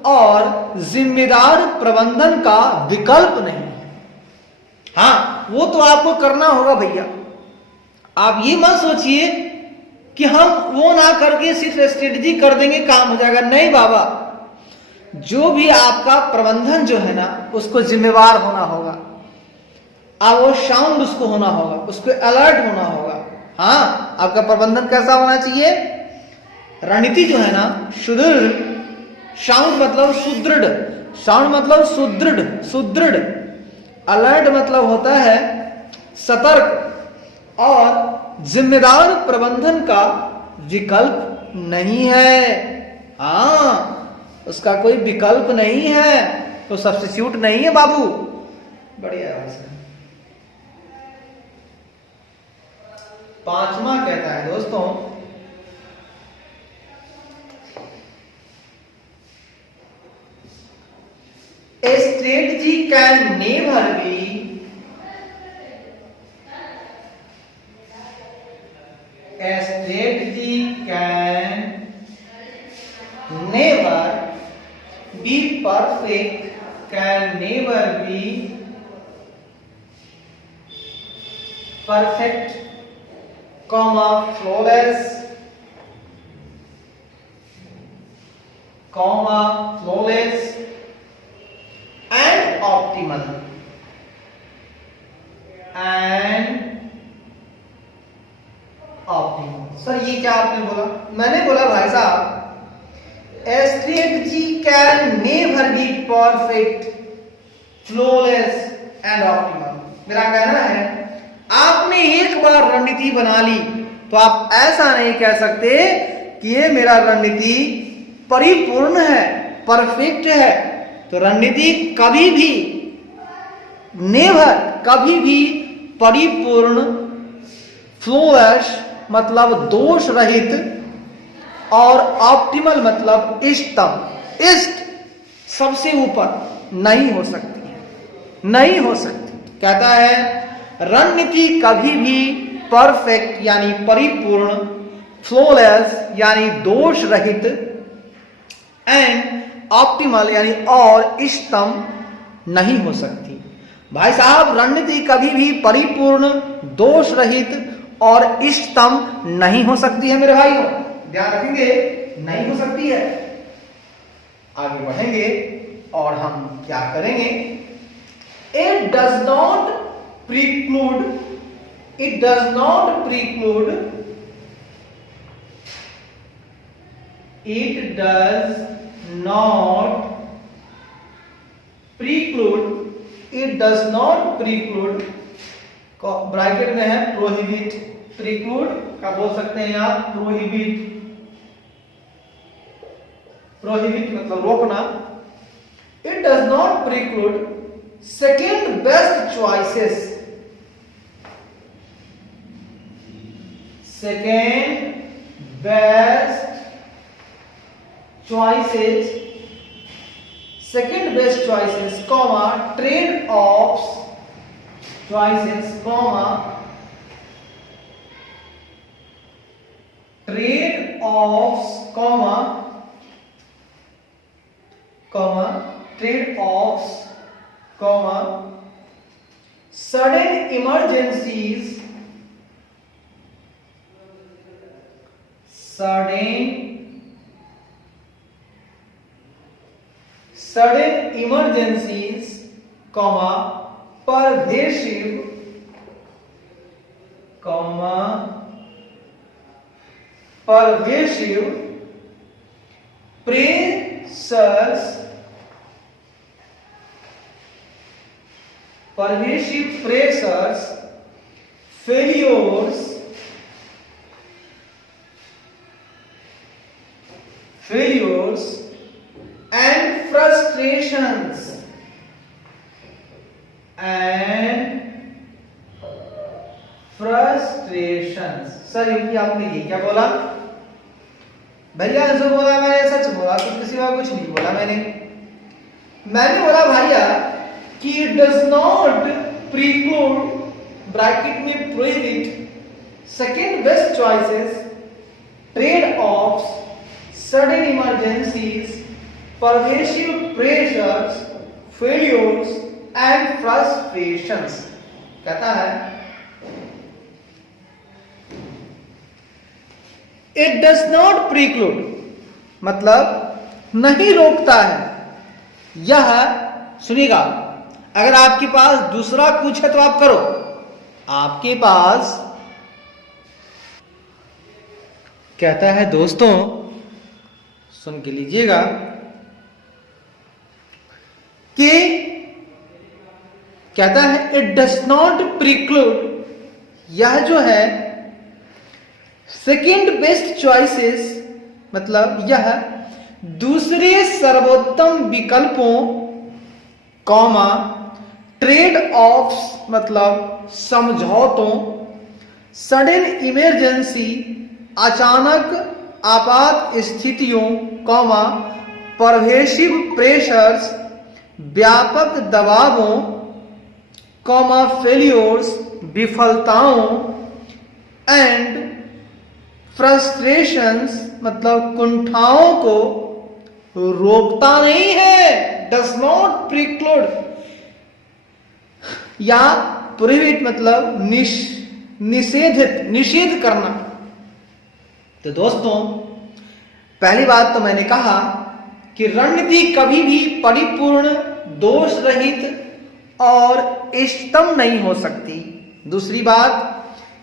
और जिम्मेदार प्रबंधन का विकल्प नहीं है। हाँ, वो तो आपको करना होगा भैया। आप ये मत सोचिए कि हम वो ना करके सिर्फ स्ट्रेटजी कर देंगे काम हो जाएगा। नहीं बाबा, जो भी आपका प्रबंधन जो है ना उसको जिम्मेवार होना होगा। अब वो साउंड उसको होना होगा, उसको अलर्ट होना होगा। हाँ, आपका प्रबंधन कैसा होना चाहिए? रणनीति जो है ना सुदृढ़, साउंड मतलब सुदृढ़, साउंड मतलब सुदृढ़, अलर्ट मतलब होता है सतर्क और जिम्मेदार प्रबंधन का विकल्प नहीं है। हाँ, उसका कोई विकल्प नहीं है, तो सब्स्टिट्यूट नहीं है बाबू। बढ़िया है। पांचवा कहता है दोस्तों a strategy can never be perfect, can never be perfect, flawless, and optimal. Sir ये क्या आपने बोला? मैंने बोला भाई साहब a strategy can never be perfect, flawless and optimal. मेरा कहना है आपने एक बार रणनीति बना ली तो आप ऐसा नहीं कह सकते कि ये मेरा रणनीति परिपूर्ण है, परफेक्ट है। तो रणनीति कभी भी नेवर, कभी भी परिपूर्ण, फ्लॉलेस मतलब दोष रहित और ऑप्टिमल मतलब इष्टतम, इष्ट सबसे ऊपर नहीं हो सकती है, नहीं हो सकती। कहता है रणनीति कभी भी परफेक्ट यानी परिपूर्ण, फ्लॉलेस यानी दोष रहित, एंड ऑप्टिमल यानी और इष्टतम नहीं हो सकती। भाई साहब रणनीति कभी भी परिपूर्ण, दोष रहित और इष्टतम नहीं हो सकती है मेरे भाइयों, ध्यान रखेंगे, नहीं हो सकती है। आगे बढ़ेंगे और हम क्या करेंगे? It does not preclude, it does not preclude, it does not preclude, it does not preclude, bracket में है प्रोहिबिट, प्रिक्लूड का बोल सकते हैं आप प्रोहिबिट, प्रोहिबिट मतलब रोकना। It does not preclude second best choices, second best choices, second best choices comma trade offs choices, trade offs trade offs sudden emergencies pervasive pressures, failures and frustrations sir ये आपने ये क्या बोला भैया? जो बोला मैंने सच बोला, कुछ किसी का कुछ नहीं बोला। मैंने बोला भैया कि it does not preclude bracket में prohibit second best choices, trade offs, sudden emergencies, pervasive pressures, failures and frustrations. कहता है इट डज नॉट प्रीक्लूड मतलब नहीं रोकता है। यह सुनिएगा, अगर आपके पास दूसरा कुछ है तो आप करो। आपके पास कहता है दोस्तों, सुन के लीजिएगा कि कहता है इट डज नॉट प्रीक्लूड, यह जो है सेकेंड बेस्ट चॉइसेस मतलब यह दूसरे सर्वोत्तम विकल्पों, कॉमा ट्रेड ऑफ्स मतलब समझौतों, सडन इमरजेंसी अचानक आपात स्थितियों, कॉमा परवेसिव प्रेशर्स व्यापक दबावों, कॉमा फेल्योर्स विफलताओं, एंड फ्रस्ट्रेशंस मतलब कुंठाओं को रोकता नहीं है। डज नॉट प्रीक्लूड या प्रोहिबिट मतलब निषेध करना। तो दोस्तों पहली बात तो मैंने कहा कि रणनीति कभी भी परिपूर्ण, दोष रहित और इष्टतम नहीं हो सकती। दूसरी बात,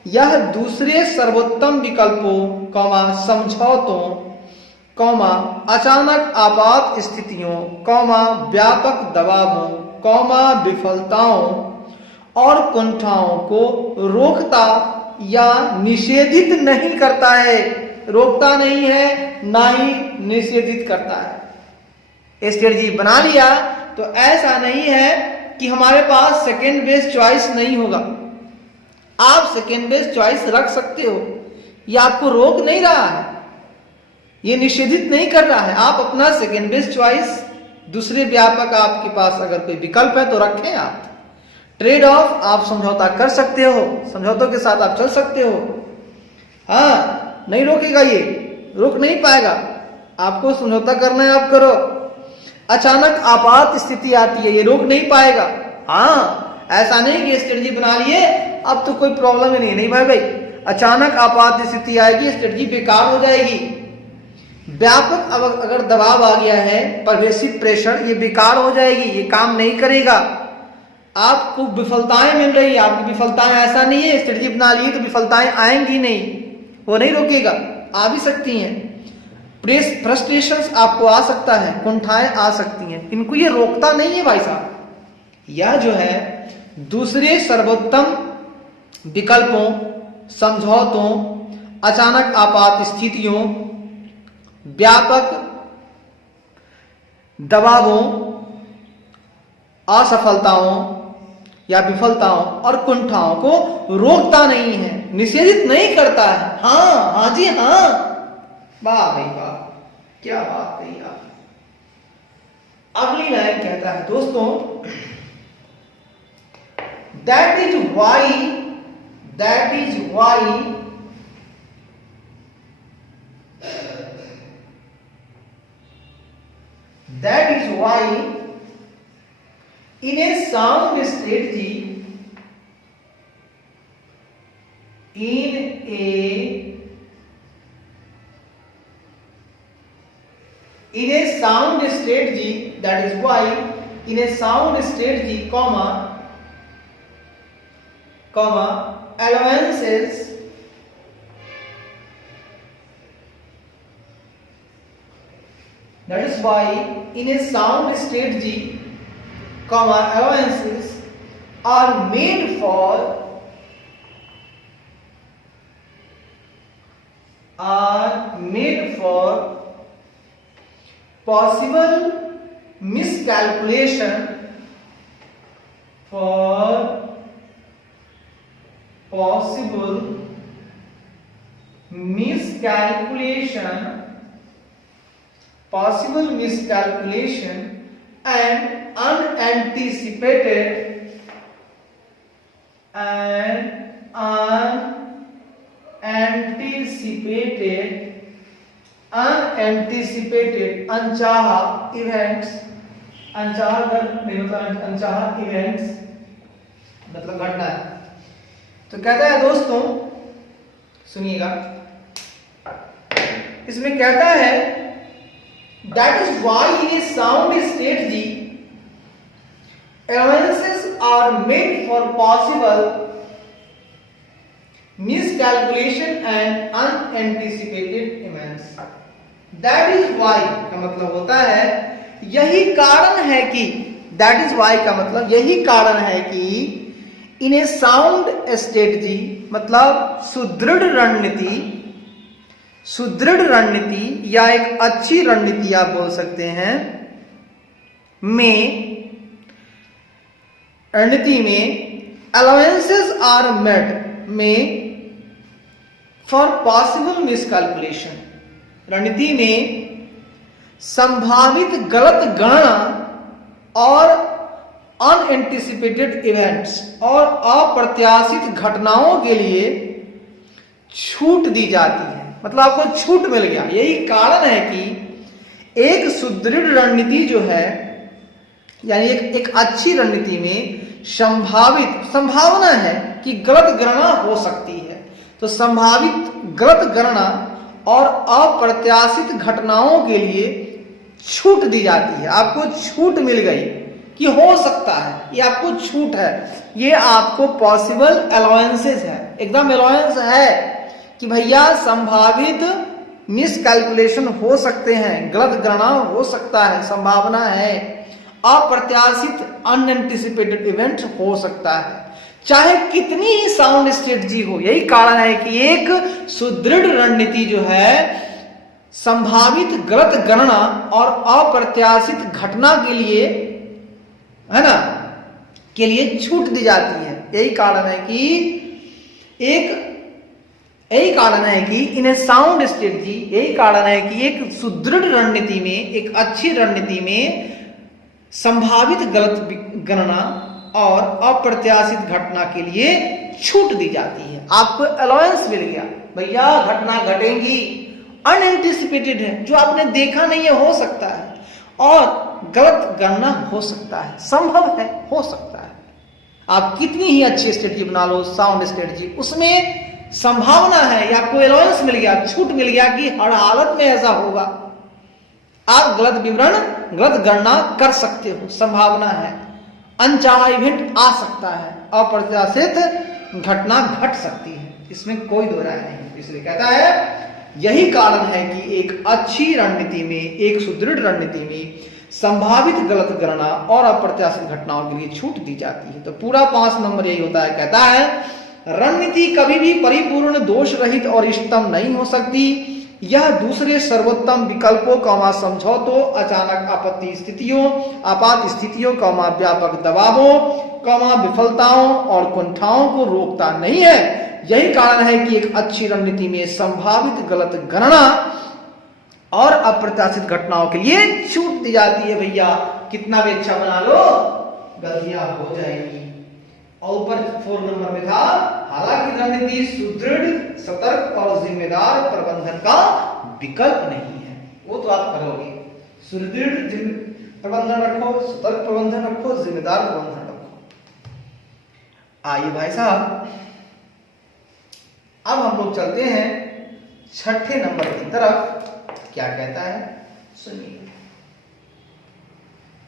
यह दूसरे सर्वोत्तम विकल्पों, कौमा समझौतों, कौमा अचानक आपात स्थितियों, कौमा व्यापक दबावों, कौमा विफलताओं और कुंठाओं को रोकता या निषेधित नहीं करता है। रोकता नहीं है, ना ही निषेधित करता है। स्ट्रेटजी बना लिया तो ऐसा नहीं है कि हमारे पास सेकेंड बेस्ट चॉइस नहीं होगा। आप सेकेंड बेस्ट चॉइस रख सकते हो, ये आपको रोक नहीं रहा है, ये निषेधित नहीं कर रहा है। आप अपना सेकेंड बेस्ट चॉइस दूसरे व्यापक आपके पास अगर कोई विकल्प है तो रखें। आप ट्रेड ऑफ आप समझौता कर सकते हो, समझौतों के साथ आप चल सकते हो। हाँ, नहीं रोकेगा, ये रोक नहीं पाएगा। आपको समझौता करना है, आप करो। अचानक आपात स्थिति आती है, ये रोक नहीं पाएगा। हाँ, ऐसा नहीं कि स्ट्रेटजी बना लिए अब तो कोई प्रॉब्लम ही नहीं। नहीं भाई, अचानक आपात स्थिति आएगी, स्ट्रेटजी बेकार हो जाएगी। व्यापक अगर दबाव आ गया है, परवेसिव प्रेशर, ये बेकार हो जाएगी, ये काम नहीं करेगा। आपको विफलताएं मिल रही है, आपकी विफलताएं, ऐसा नहीं है स्ट्रेटजी बना ली तो विफलताएं आएंगी नहीं, वो नहीं रोकेगा, आ भी सकती हैं। फ्रस्ट्रेशंस आपको आ सकता है, कुंठाएं आ सकती हैं, इनको ये रोकता नहीं है भाई साहब। यह जो है दूसरे सर्वोत्तम विकल्पों, समझौतों, अचानक आपात स्थितियों, व्यापक दबावों, असफलताओं या विफलताओं और कुंठाओं को रोकता नहीं है, निषेधित नहीं करता है। हाँ हाँ जी हाँ, वाह भाई वाह, क्या बात कही आप। अगली लाइन कहता है दोस्तों, that is why why in a sound strategy, that is why in a sound strategy, allowances allowances are made for possible miscalculation, and unanticipated अनचाहा इवेंट्स, अनचाहा इवेंट्स मतलब घटना है। तो कहता है दोस्तों सुनिएगा, इसमें कहता है that is why in a sound strategy allowances are made for possible miscalculation and unanticipated events. That is why का मतलब होता है यही कारण है कि, that is why का मतलब यही कारण है कि in a sound strategy मतलब सुदृढ़ रणनीति या एक अच्छी रणनीति आप बोल सकते हैं रणनीति में allowances are made for possible miscalculation, रणनीति में संभावित गलत गणना और अनएंटिसिपेटेड इवेंट्स और अप्रत्याशित घटनाओं के लिए छूट दी जाती है। मतलब आपको छूट मिल गया। यही कारण है कि एक सुदृढ़ रणनीति जो है यानी एक अच्छी रणनीति में संभावना है कि गलत गणना हो सकती है। तो संभावित गलत गणना और अप्रत्याशित घटनाओं के लिए छूट दी जाती है। आपको छूट मिल गई कि हो सकता है, ये आपको छूट है, ये आपको पॉसिबल अलाउंसेस है, एकदम अलाउंस है कि भैया संभावित मिसकैलकुलेशन हो सकते हैं, गलत गणना हो सकता है, संभावना है, अप्रत्याशित अनएंटिसिपेटेड इवेंट हो सकता है, चाहे कितनी ही साउंड स्ट्रेटजी हो। यही कारण है कि एक सुदृढ़ रणनीति जो है संभावित गलत गणना और अप्रत्याशित घटना के लिए, है ना, के लिए छूट दी जाती है। यही कारण है कि इन ए साउंड स्ट्रेटजी, यही कारण है कि एक सुदृढ़ रणनीति में, एक अच्छी रणनीति में संभावित गलत गणना और अप्रत्याशित घटना के लिए छूट दी जाती है। आपको अलाउंस मिल गया, भैया घटना घटेंगी, अनएंटिसिपेटेड है, जो आपने देखा नहीं है, हो सकता है, और गलत गणना हो सकता है, संभव है, हो सकता है। आप कितनी ही अच्छी स्ट्रेटजी बना लो, साउंड स्ट्रेटजी, उसमें संभावना है, या आपको अलाउंस मिल गया, छूट मिल गया कि हर हालत में ऐसा होगा, आप गलत विवरण, गलत गणना कर सकते हो, संभावना है, अनचाहा इवेंट आ सकता है, अप्रत्याशित घटना घट सकती है, इसमें कोई दो राय नहीं। इसलिए कहता है यही कारण है कि एक अच्छी रणनीति में, एक सुदृढ़ रणनीति में संभावित गलत गणना और अप्रत्याशित घटनाओं के लिए छूट दी जाती है। तो पूरा 5 नंबर यही होता है। कहता है रणनीति कभी भी परिपूर्ण, दोष रहित और इष्टतम नहीं हो सकती। यह दूसरे सर्वोत्तम विकल्पों, समझौतों, अचानक आपात स्थितियों, व्यापक दबावों, विफलताओं और कुंठाओं को रोकता नहीं है। यही कारण है कि एक अच्छी रणनीति में संभावित गलत गणना और अप्रत्याशित घटनाओं के लिए छूट दी जाती है। भैया कितना भी अच्छा बना लो, गलतियां हो जाएंगी। और ऊपर 4 नंबर में था, हालांकि रणनीति सुदृढ़, सतर्क और जिम्मेदार प्रबंधन का विकल्प नहीं है। वो तो आप करोगे, सुदृढ़ प्रबंधन रखो, सतर्क प्रबंधन रखो, जिम्मेदार प्रबंधन रखो। आइए भाई साहब, अब हम लोग चलते हैं छठे नंबर की तरफ। क्या कहता है सुनिए।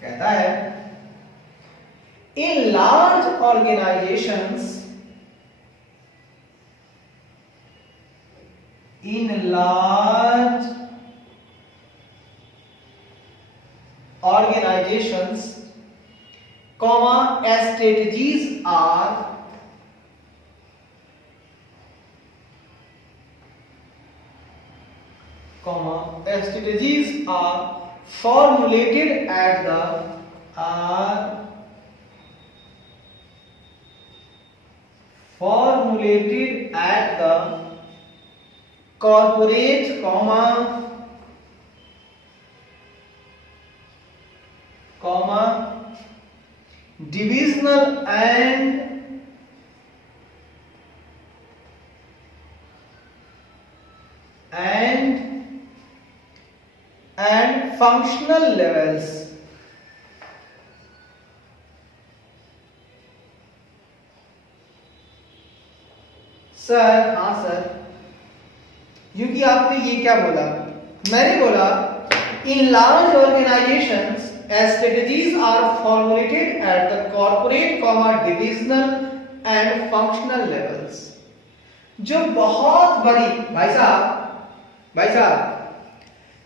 कहता है in large organisations, in large organizations, strategies are formulated at the corporate, divisional and functional levels. Sir, हाँ सर, क्योंकि आपने ये क्या बोला, मैंने बोला in large organisations strategies are formulated at the corporate, divisional and functional levels. जो बहुत बड़ी भाई साहब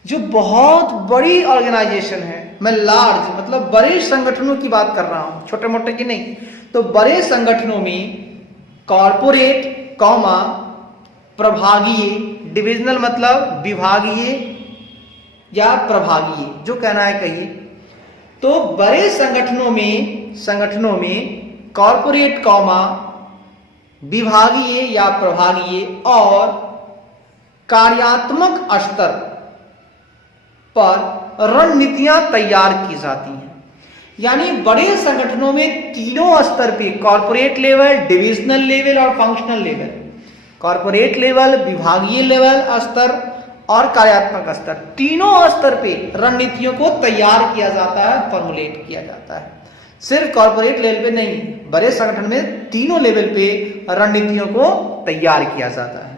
जो बहुत बड़ी ऑर्गेनाइजेशन है, मैं लार्ज मतलब बड़े संगठनों की बात कर रहा हूं, छोटे मोटे की नहीं, तो बड़े संगठनों में कॉर्पोरेट, प्रभागीय, डिविजनल मतलब विभागीय या प्रभागीय, जो कहना है कहिए। तो बड़े संगठनों में कॉर्पोरेट, विभागीय या प्रभागीय और कार्यात्मक स्तर पर रणनीतियां तैयार की जाती हैं। यानी बड़े संगठनों में तीनों स्तर पे, कॉर्पोरेट लेवल, डिविजनल लेवल और फंक्शनल लेवल, कॉर्पोरेट लेवल, विभागीय लेवल स्तर और कार्यात्मक स्तर, तीनों स्तर पे रणनीतियों को तैयार किया जाता है, फॉर्मुलेट किया जाता है। सिर्फ कॉर्पोरेट लेवल पे नहीं, बड़े संगठन में तीनों लेवल पे रणनीतियों को तैयार किया जाता है।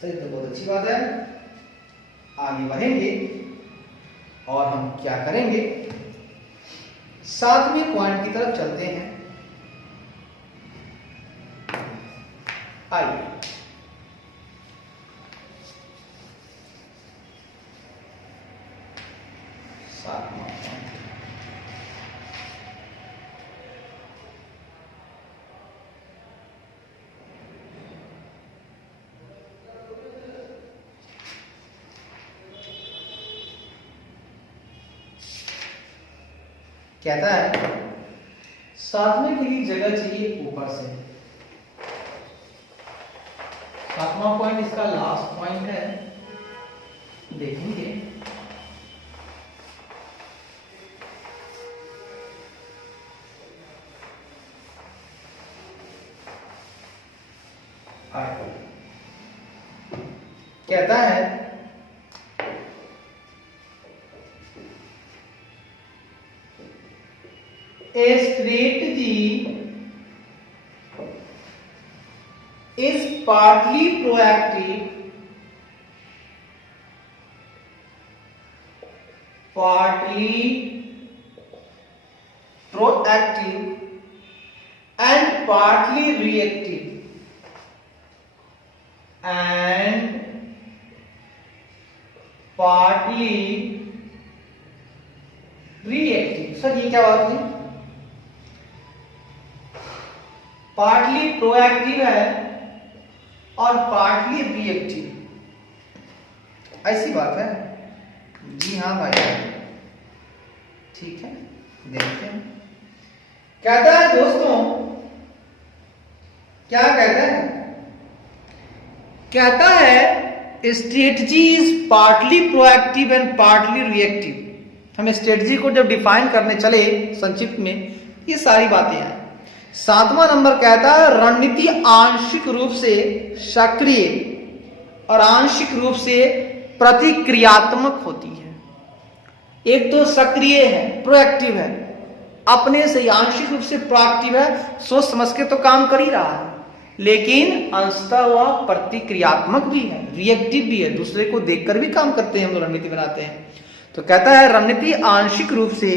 सही, तो बहुत अच्छी बात है। आगे बढ़ेंगे और हम क्या करेंगे, 7वें पॉइंट की तरफ चलते हैं। आइए, कहता है 7वें के लिए जगह चाहिए ऊपर से। 7वां पॉइंट इसका लास्ट पॉइंट है, देखेंगे। कहता है a strategy is partly proactive and partly reactive sir ये क्या बात हुई? पार्टली प्रोएक्टिव है और पार्टली रिएक्टिव, ऐसी बात है? जी हाँ भाई, ठीक है, देखते हैं। कहता है दोस्तों, क्या कहता है? कहता है strategy is partly proactive and partly reactive. हम स्ट्रेटजी को जब डिफाइन करने चले संक्षिप्त में, ये सारी बातें हैं। 7वां नंबर कहता है रणनीति आंशिक रूप से सक्रिय और आंशिक रूप से प्रतिक्रियात्मक होती है। एक तो सक्रिय है, प्रोएक्टिव है, अपने से आंशिक रूप से प्रोएक्टिव है, सोच समझ के तो काम कर ही रहा है, लेकिन अंशतः वह प्रतिक्रियात्मक भी है, रिएक्टिव भी है, दूसरे को देखकर भी काम करते हैं, हम लोग रणनीति बनाते हैं। तो कहता है रणनीति आंशिक रूप से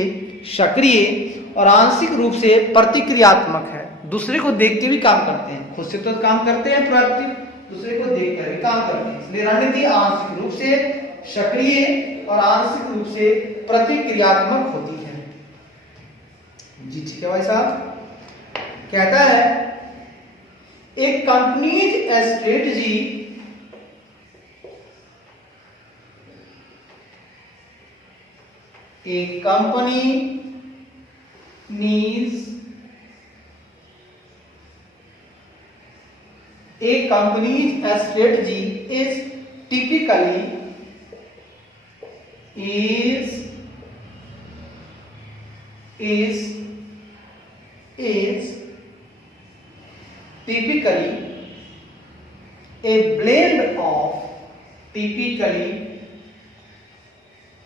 सक्रिय और आंशिक रूप से प्रतिक्रियात्मक है, दूसरे को देख के भी काम करते हैं, खुद से तो काम करते हैं प्रोएक्टिव, दूसरे को देख कर भी काम करते हैं, इसलिए रणनीति आंशिक रूप से सक्रिय और आंशिक रूप से प्रतिक्रियात्मक होती है। जी ठीक है भाई साहब। कहता है एक companies strategy a company needs a company's strategy is typically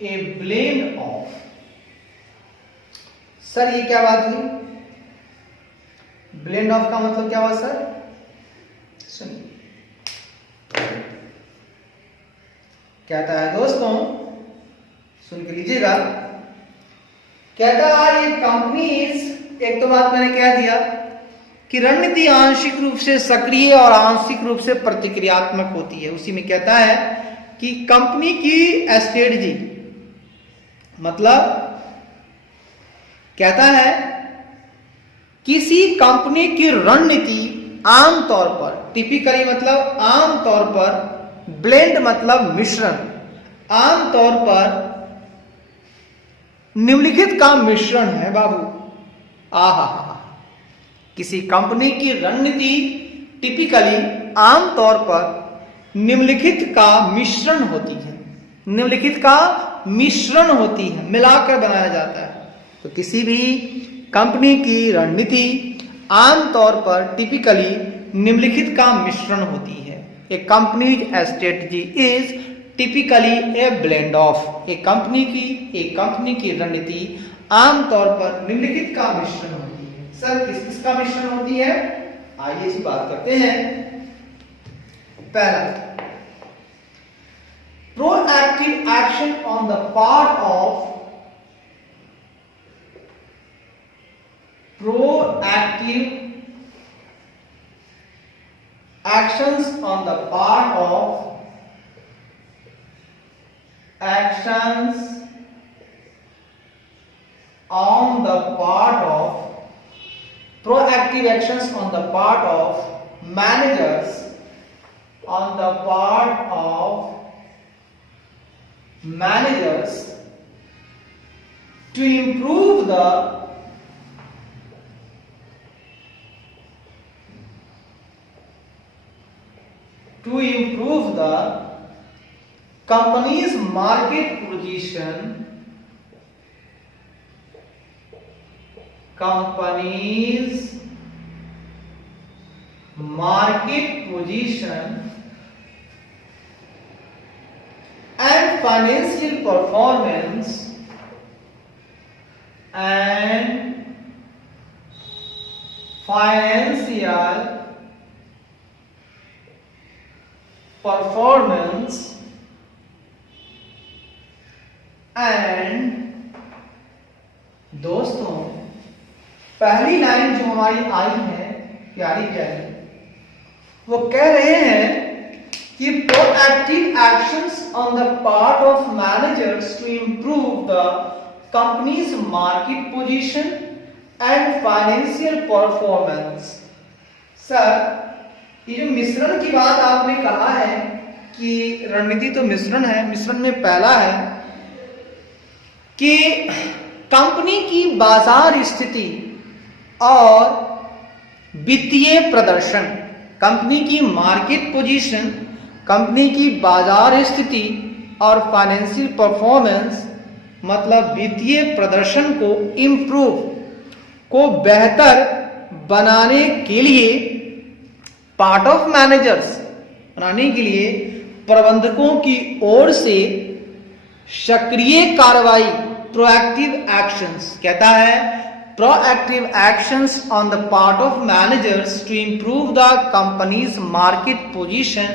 a blend of sir ये क्या बात हुई? ब्लेंड ऑफ का मतलब क्या हुआ सर? सुनिए, कहता है दोस्तों, सुन के लीजिएगा, कहता है ये कंपनीज, एक तो बात मैंने कह दिया कि रणनीति आंशिक रूप से सक्रिय और आंशिक रूप से प्रतिक्रियात्मक होती है, उसी में कहता है कि कंपनी की स्ट्रेटजी मतलब कहता है किसी कंपनी की रणनीति आमतौर पर, टिपिकली मतलब आमतौर पर, ब्लेंड मतलब मिश्रण, आमतौर पर निम्नलिखित का मिश्रण है बाबू। आहा, किसी कंपनी की रणनीति टिपिकली आमतौर पर निम्नलिखित का मिश्रण होती है, निम्नलिखित का मिश्रण होती है, मिलाकर बनाया जाता है। तो किसी भी कंपनी की रणनीति आमतौर पर टिपिकली निम्नलिखित का मिश्रण होती है। A company's strategy is typically a blend of, एक कंपनी की रणनीति आमतौर पर निम्नलिखित का मिश्रण होती है। सर किस किस का मिश्रण होती है? आइए इसी बात करते हैं। पहला, proactive action on the part of proactive actions on the part of proactive actions on the part of managers to improve the company's market position and financial performance and दोस्तों पहली लाइन जो हमारी आई है प्यारी प्यारी, वो कह रहे हैं कि proactive actions on the part of managers to improve the company's market position and financial performance. Sir ये जो मिश्रण की बात आपने कहा है कि रणनीति तो मिश्रण है, मिश्रण में पहला है कि कंपनी की बाजार स्थिति और वित्तीय प्रदर्शन, कंपनी की मार्केट पोजीशन, कंपनी की बाजार स्थिति और फाइनेंशियल परफॉर्मेंस मतलब वित्तीय प्रदर्शन को इम्प्रूव, को बेहतर बनाने के लिए पार्ट ऑफ मैनेजर्स, बनाने के लिए प्रबंधकों की ओर से सक्रिय कार्रवाई प्रोएक्टिव एक्शंस, कहता है proactive actions on the part of managers to improve the company's market position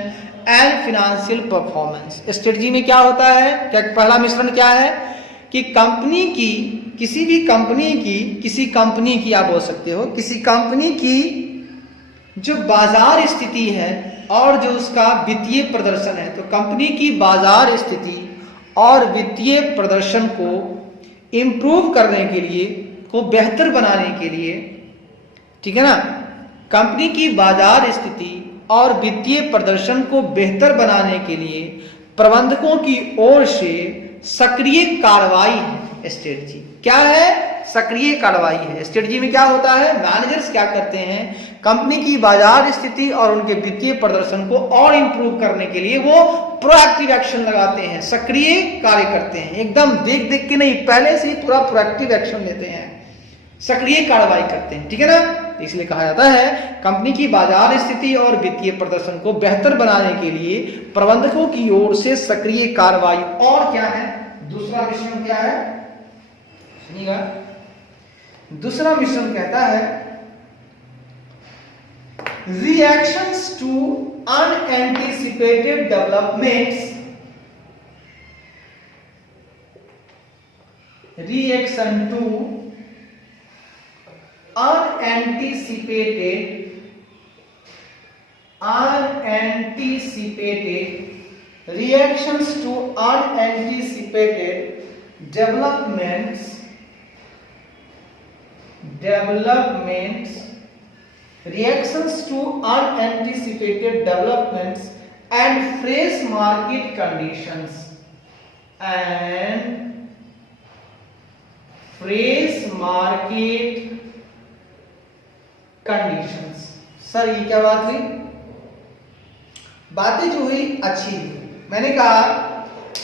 and financial performance. Strategy में क्या होता है, क्या पहला मिश्रण क्या है कि कंपनी की, किसी भी कंपनी की, किसी कंपनी की आप बोल सकते हो, किसी कंपनी की जो बाजार स्थिति है और जो उसका वित्तीय प्रदर्शन है, तो कंपनी की बाजार स्थिति और वित्तीय प्रदर्शन को इंप्रूव करने के लिए, को बेहतर बनाने के लिए, ठीक है ना, कंपनी की बाजार स्थिति और वित्तीय प्रदर्शन को बेहतर बनाने के लिए प्रबंधकों की ओर से सक्रिय कार्रवाई है स्ट्रेटजी। क्या है? सक्रिय कार्रवाई है। स्ट्रेटजी में क्या होता है, मैनेजर्स क्या करते हैं, कंपनी की बाजार स्थिति और उनके वित्तीय प्रदर्शन को और इंप्रूव करने के लिए वो प्रोएक्टिव एक्शन लगाते हैं, सक्रिय कार्य करते हैं, एकदम देख देख के नहीं, पहले से ही पूरा प्रोएक्टिव एक्शन लेते हैं, सक्रिय कार्रवाई करते हैं, ठीक है ना। इसलिए कहा जाता है कंपनी की बाजार स्थिति और वित्तीय प्रदर्शन को बेहतर बनाने के लिए प्रबंधकों की ओर से सक्रिय कार्रवाई। और क्या है दूसरा मिश्रण, क्या है सुनिएगा, दूसरा मिश्रण कहता है reactions to unanticipated developments, reaction to unanticipated reactions to unanticipated developments reactions to unanticipated developments and fresh market conditions sir ये क्या बात हुई, बातें जो हुई अच्छी हुई। मैंने कहा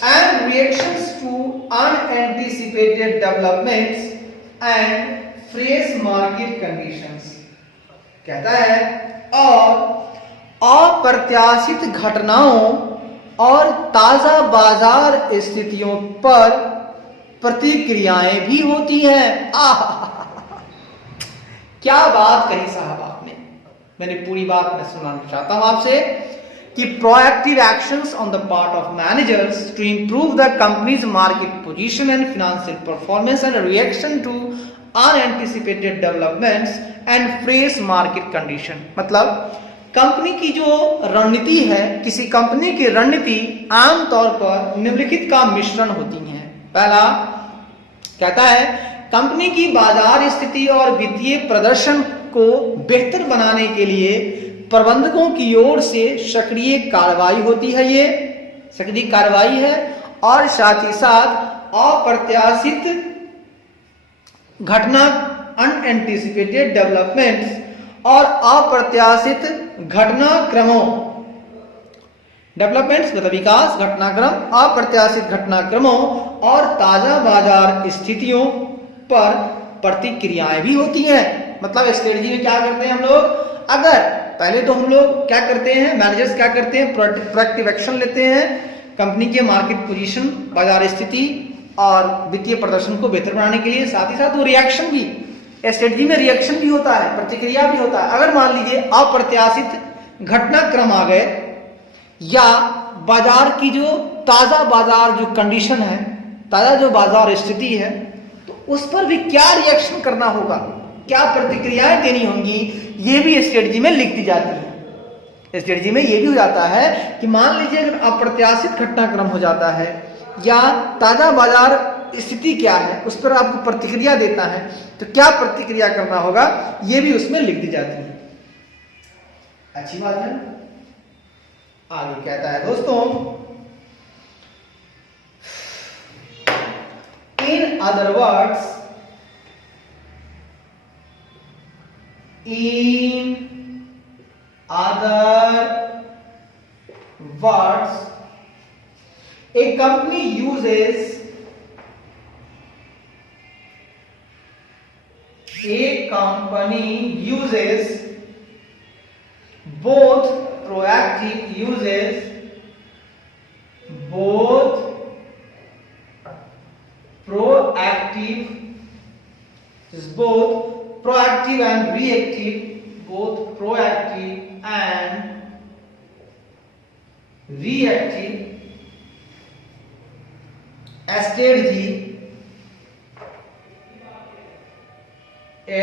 and reactions to unanticipated developments and fresh market conditions, कहता है और अप्रत्याशित घटनाओं और ताजा बाजार स्थितियों पर प्रतिक्रियाएं भी होती हैं। क्या बात कही साहब आपने, मैंने पूरी बात मैं सुनाना चाहता हूं आपसे कि proactive actions on the part of managers to improve the company's market position and financial performance and reaction to unanticipated developments and fresh market condition. मतलब कंपनी की जो रणनीति है, किसी कंपनी की रणनीति आमतौर पर निम्नलिखित का मिश्रण होती है। पहला कहता है कंपनी की बाजार स्थिति और वित्तीय प्रदर्शन को बेहतर बनाने के लिए प्रबंधकों की ओर से सक्रिय कार्रवाई होती है, ये सक्रिय कार्रवाई है, और साथ ही साथ अप्रत्याशित घटना अनएंटिसिपेटेड डेवलपमेंट्स और अप्रत्याशित घटनाक्रमों, डेवलपमेंट्स मतलब विकास, घटनाक्रम, अप्रत्याशित घटनाक्रमों और ताजा बाजार स्थितियों पर प्रतिक्रियाएं भी होती हैं। मतलब स्ट्रेटजी में क्या करते हैं हम लोग, अगर पहले तो हम लोग क्या करते हैं, मैनेजर्स क्या करते हैं, प्रोएक्टिव एक्शन लेते हैं, कंपनी के मार्केट पोजीशन, बाजार स्थिति और वित्तीय प्रदर्शन को बेहतर बनाने के लिए, साथ ही साथ वो रिएक्शन भी, स्ट्रेटजी में रिएक्शन भी होता है, प्रतिक्रिया भी होता है। अगर मान लीजिए अप्रत्याशित घटनाक्रम आ गए या बाजार की जो ताजा बाजार जो कंडीशन है, ताजा जो बाजार स्थिति है, तो उस पर भी क्या रिएक्शन करना होगा, क्या प्रतिक्रियाएं देनी होंगी, ये भी स्ट्रेटजी में लिख दी जाती है। स्ट्रेटजी में ये भी हो जाता है कि मान लीजिए अगर अप्रत्याशित घटनाक्रम हो जाता है या ताजा बाजार स्थिति क्या है उस पर आपको प्रतिक्रिया देता है, तो क्या प्रतिक्रिया करना होगा ये भी उसमें लिख दी जाती है। अच्छी बात है। आगे कहता है दोस्तों, इन other words, in other words, a company uses both proactive is both proactive and reactive, both proactive and reactive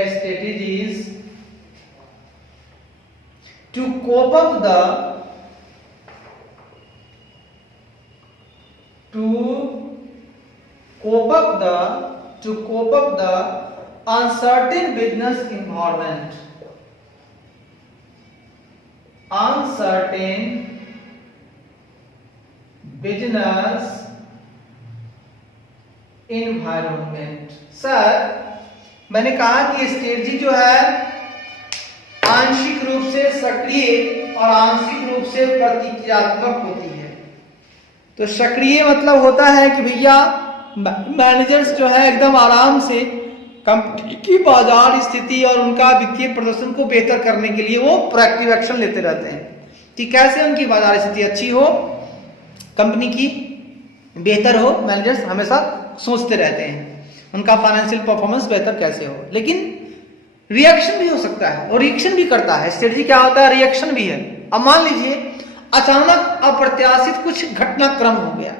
strategies to cope up the uncertain business environment. Uncertain business environment. Sir, मैंने कहा कि strategy जो है आंशिक रूप से सक्रिय और आंशिक रूप से प्रतिक्रियात्मक होती है। तो सक्रिय मतलब होता है कि भैया मैनेजर्स जो है एकदम आराम से कंपनी की बाजार स्थिति और उनका वित्तीय प्रदर्शन को बेहतर करने के लिए वो प्रोएक्टिव एक्शन लेते रहते हैं कि कैसे उनकी बाजार स्थिति अच्छी हो, कंपनी की बेहतर हो। मैनेजर्स हमेशा सोचते रहते हैं उनका फाइनेंशियल परफॉर्मेंस बेहतर कैसे हो। लेकिन रिएक्शन भी हो सकता है और रिएक्शन भी करता है। स्ट्रेटजी क्या होता है? रिएक्शन भी है। अब मान लीजिए अचानक अप्रत्याशित कुछ घटनाक्रम हो गया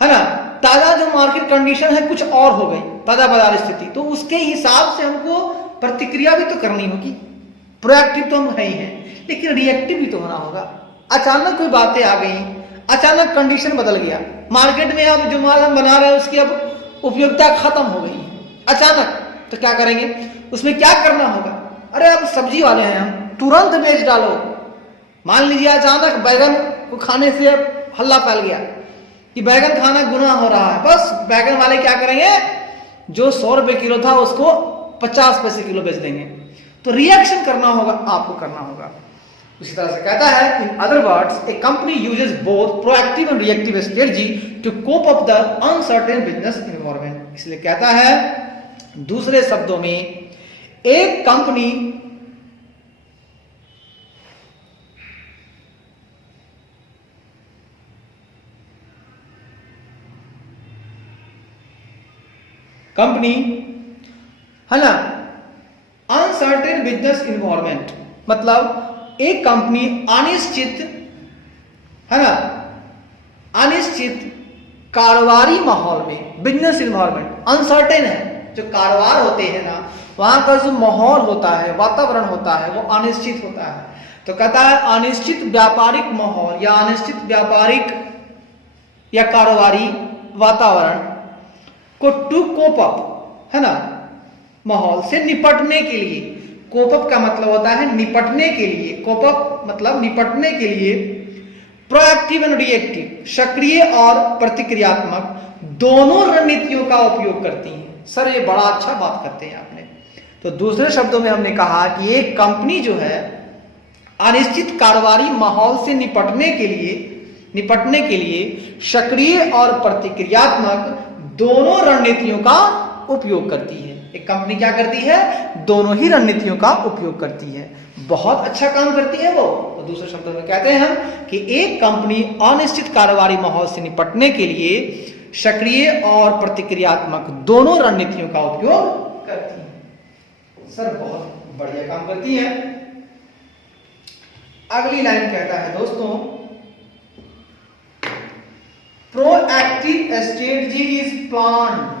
है ना, ताजा जो मार्केट कंडीशन है कुछ और हो गई, ताजा बाजार स्थिति, तो उसके हिसाब से हमको प्रतिक्रिया भी तो करनी होगी। प्रोएक्टिव तो हम है ही हैं, लेकिन रिएक्टिव भी तो होना होगा। अचानक कोई बातें आ गई, अचानक कंडीशन बदल गया, मार्केट में अब जो माल हम बना रहे हैं उसकी अब उपयोगिता खत्म हो गई अचानक, तो क्या करेंगे? उसमें क्या करना होगा? अरे अब सब्जी वाले हैं हम, तुरंत बेच डालो। मान लीजिए अचानक बैगन को खाने से हल्ला फैल गया कि बैगन खाना गुनाह हो रहा है, बस बैगन वाले क्या करेंगे? जो 100 रुपए किलो था उसको 50 पैसे किलो बेच देंगे। तो रिएक्शन करना होगा, आपको करना होगा। उसी तरह से कहता है, in other words a company uses both proactive and reactive strategy to cope up the uncertain business environment. इसलिए कहता है, दूसरे शब्दों में एक कंपनी है ना, अनसर्टेन बिजनेस एनवायरनमेंट मतलब एक कंपनी अनिश्चित है ना, अनिश्चित कारोबारी माहौल में, बिजनेस एनवायरनमेंट अनसर्टेन है। जो कारोबार होते हैं ना, वहां का जो माहौल होता है, वातावरण होता है, वो अनिश्चित होता है। तो कहता है अनिश्चित व्यापारिक माहौल या अनिश्चित व्यापारिक या कारोबारी वातावरण को टू कोप अप है ना, माहौल से निपटने के लिए। कोप अप का मतलब होता है निपटने के लिए, कोप अप मतलब निपटने के लिए प्रोएक्टिव एंड रिएक्टिव, सक्रिय और प्रतिक्रियात्मक दोनों रणनीतियों का उपयोग करती हैं। सर ये बड़ा अच्छा बात करते हैं आपने। तो दूसरे शब्दों में हमने कहा कि एक कंपनी जो है अनिश्चित कारोबारी माहौल से निपटने के लिए सक्रिय और प्रतिक्रियात्मक दोनों रणनीतियों का उपयोग करती है। एक कंपनी क्या करती है? दोनों ही रणनीतियों का उपयोग करती है। बहुत अच्छा काम करती है वो। तो दूसरे शब्दों में कहते हैं हम कि एक कंपनी अनिश्चित कारोबारी माहौल से निपटने के लिए सक्रिय और प्रतिक्रियात्मक दोनों रणनीतियों का उपयोग करती है। सर बहुत बढ़िया काम करती है। अगली लाइन कहता है दोस्तों, proactive strategy is planned.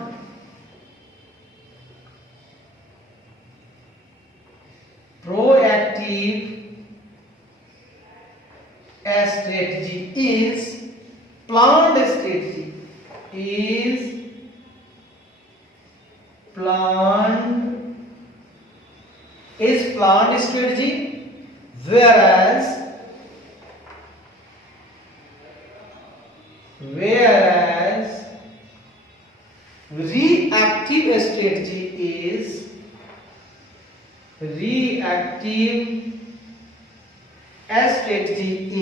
Proactive strategy is planned strategy is planned strategy, whereas reactive strategy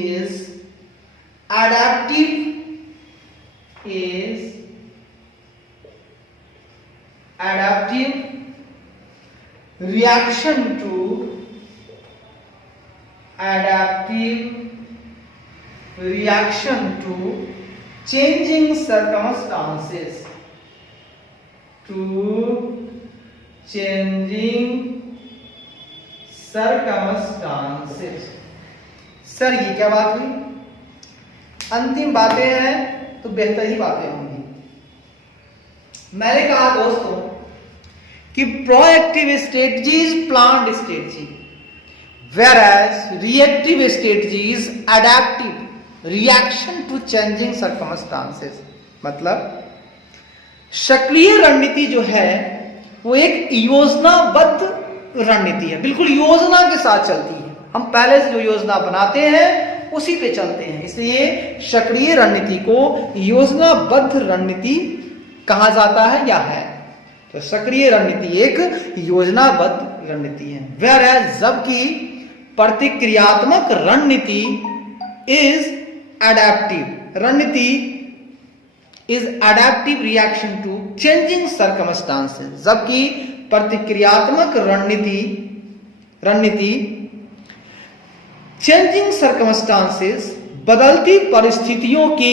is adaptive reaction to changing circumstances. to changing circumstances। Sir ये क्या बात हुई? अंतिम बातें हैं तो बेहतर ही बातें होंगी। मैंने कहा दोस्तों कि proactive strategy is planned strategy, whereas reactive strategy is adaptive reaction to changing circumstances। मतलब सक्रिय रणनीति जो है वो एक योजनाबद्ध रणनीति है, बिल्कुल योजना के साथ चलती है। हम पहले से जो योजना बनाते हैं उसी पे चलते हैं, इसलिए सक्रिय रणनीति को योजनाबद्ध रणनीति कहा जाता है या है। तो सक्रिय रणनीति एक योजनाबद्ध रणनीति है, whereas जबकि प्रतिक्रियात्मक रणनीति इज एडेप्टिव रणनीति is adaptive reaction to changing circumstances. जबकि प्रतिक्रियात्मक रणनीति चेंजिंग सर्कमस्टांसेस बदलती परिस्थितियों के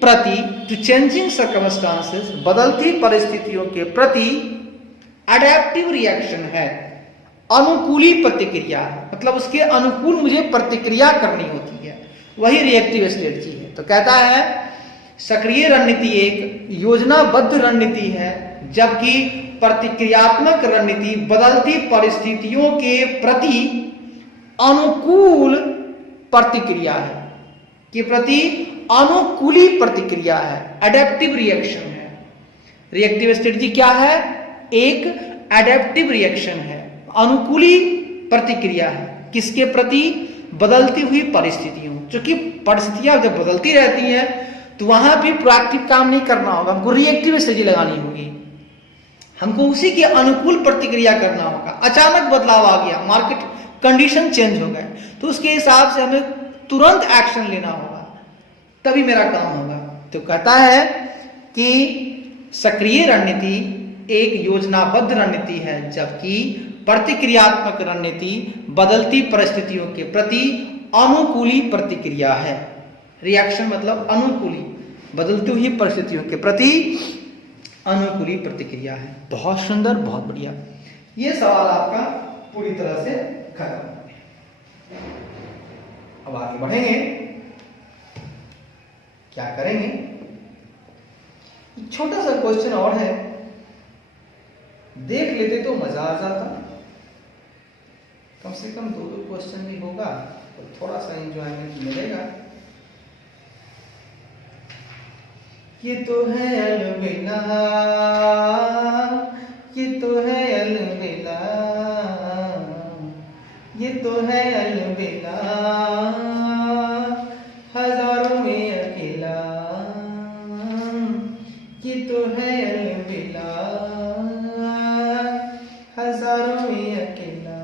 प्रति, टू चेंजिंग सर्कमस्टांसेस बदलती परिस्थितियों के प्रति एडेप्टिव रिएक्शन है, अनुकूली प्रतिक्रिया है। मतलब उसके अनुकूल मुझे प्रतिक्रिया करनी होती है, वही रिएक्टिव स्ट्रेटजी है। तो कहता है सक्रिय रणनीति एक योजनाबद्ध रणनीति है, जबकि प्रतिक्रियात्मक रणनीति बदलती परिस्थितियों के प्रति अनुकूल प्रतिक्रिया है, के प्रति अनुकूली प्रतिक्रिया है, एडेप्टिव रिएक्शन है। रिएक्टिव स्ट्रेटजी क्या है? एक एडेप्टिव रिएक्शन है, अनुकूली प्रतिक्रिया है। किसके प्रति? बदलती हुई परिस्थितियों। क्योंकि परिस्थितियां जब बदलती रहती हैं तो वहां भी प्रोएक्टिव काम नहीं करना होगा, हमको रिएक्टिव स्ट्रेटजी लगानी होगी, हमको उसी के अनुकूल प्रतिक्रिया करना होगा। अचानक बदलाव आ गया, मार्केट कंडीशन चेंज हो गए, तो उसके हिसाब से हमें तुरंत एक्शन लेना होगा, तभी मेरा काम होगा। तो कहता है कि सक्रिय रणनीति एक योजनाबद्ध रणनीति है, जबकि प्रतिक्रियात्मक रणनीति बदलती परिस्थितियों के प्रति अनुकूली प्रतिक्रिया है। रिएक्शन मतलब अनुकूली, बदलती हुई परिस्थितियों के प्रति अनुकूली प्रतिक्रिया है। बहुत सुंदर, बहुत बढ़िया। ये सवाल आपका पूरी तरह से खत्म हो गया। अब आगे बढ़ेंगे, क्या करेंगे? छोटा सा क्वेश्चन और है, देख लेते तो मजा आ जाता। कम से कम 2-2 क्वेश्चन भी होगा तो थोड़ा सा एंजॉयमेंट मिलेगा। ये तो है अलविदा, ये तो है अलविदा, ये तो है अलविदा, हजारों में अकेला, ये तो है अलविदा, हजारों में अकेला,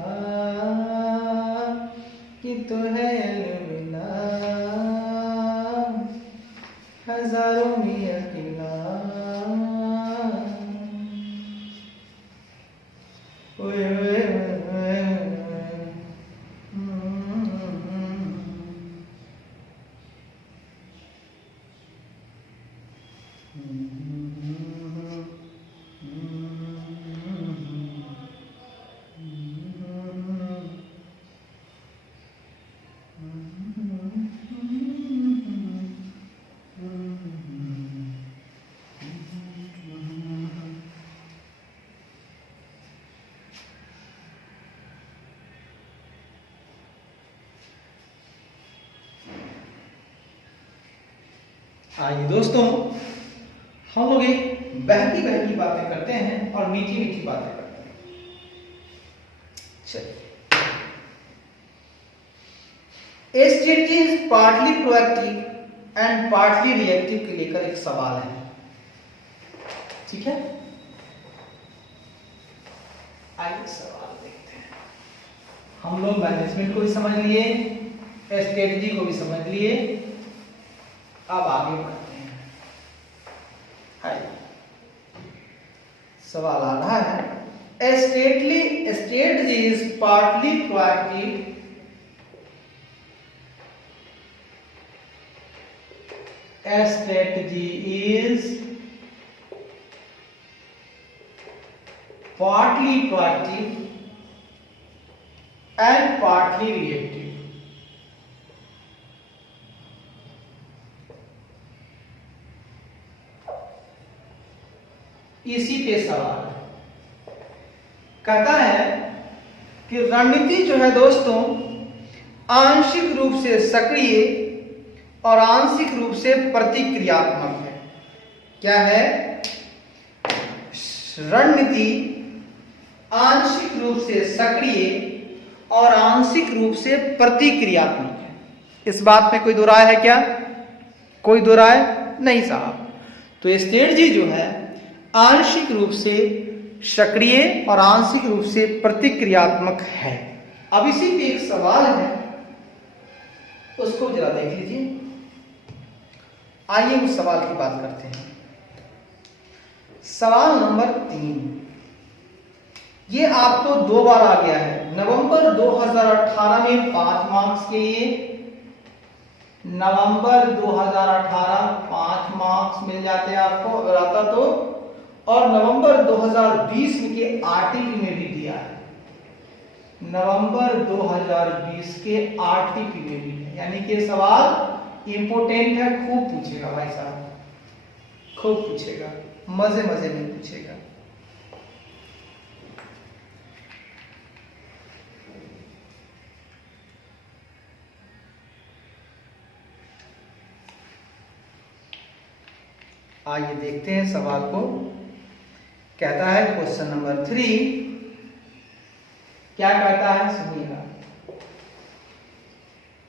ये तो है अलविदा, हजारों में अकेला। ओए ओए ओए आइए दोस्तों, हम लोग एक बहकी बहकी बातें करते हैं और मीठी मीठी बातें करते हैं। चलिए, strategy is partly proactive and partly reactive के लेकर एक सवाल है, ठीक है? आइए सवाल देखते हैं। हम लोग मैनेजमेंट को भी समझ लिए, स्ट्रेटजी को भी समझ लिए, अब आगे बढ़ते हैं। सवाल आ रहा है, strategy is partly proactive strategy is partly proactive and partly reactive. इसी पे सवाल कहता है कि रणनीति जो है दोस्तों आंशिक रूप से सक्रिय और आंशिक रूप से प्रतिक्रियात्मक है। क्या है? रणनीति आंशिक रूप से सक्रिय और आंशिक रूप से प्रतिक्रियात्मक है। इस बात में कोई दो राय है क्या? कोई दो राय नहीं साहब। तो स्ट्रेटजी जो है आंशिक रूप से सक्रिय और आंशिक रूप से प्रतिक्रियात्मक है। अब इसी पे एक सवाल है, उसको जरा देख लीजिए। आइए उस सवाल की बात करते हैं। सवाल नंबर 3, ये आपको 2 बार आ गया है। नवंबर 2018 में 5 मार्क्स के लिए, नवंबर 2018 5 मार्क्स मिल जाते आपको अगर आता तो, और नवंबर 2020 के आरटीपी में भी दिया है। नवंबर 2020 के आरटीपी में भी है, यानी कि सवाल इंपोर्टेंट है, खूब पूछेगा भाई साहब, खूब पूछेगा, मजे मजे में पूछेगा। आइए देखते हैं सवाल को। कहता है क्वेश्चन नंबर 3, क्या कहता है सुनिएगा।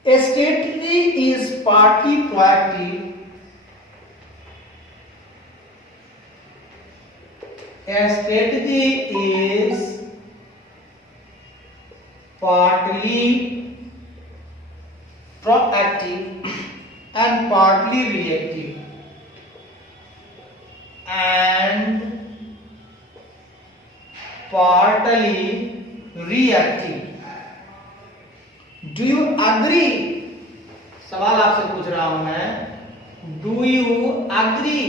A strategy is partly proactive A strategy is partly proactive and partly reactive and partly reactive. Do you agree? सवाल आपसे पूछ रहा हूं मैं, do you agree?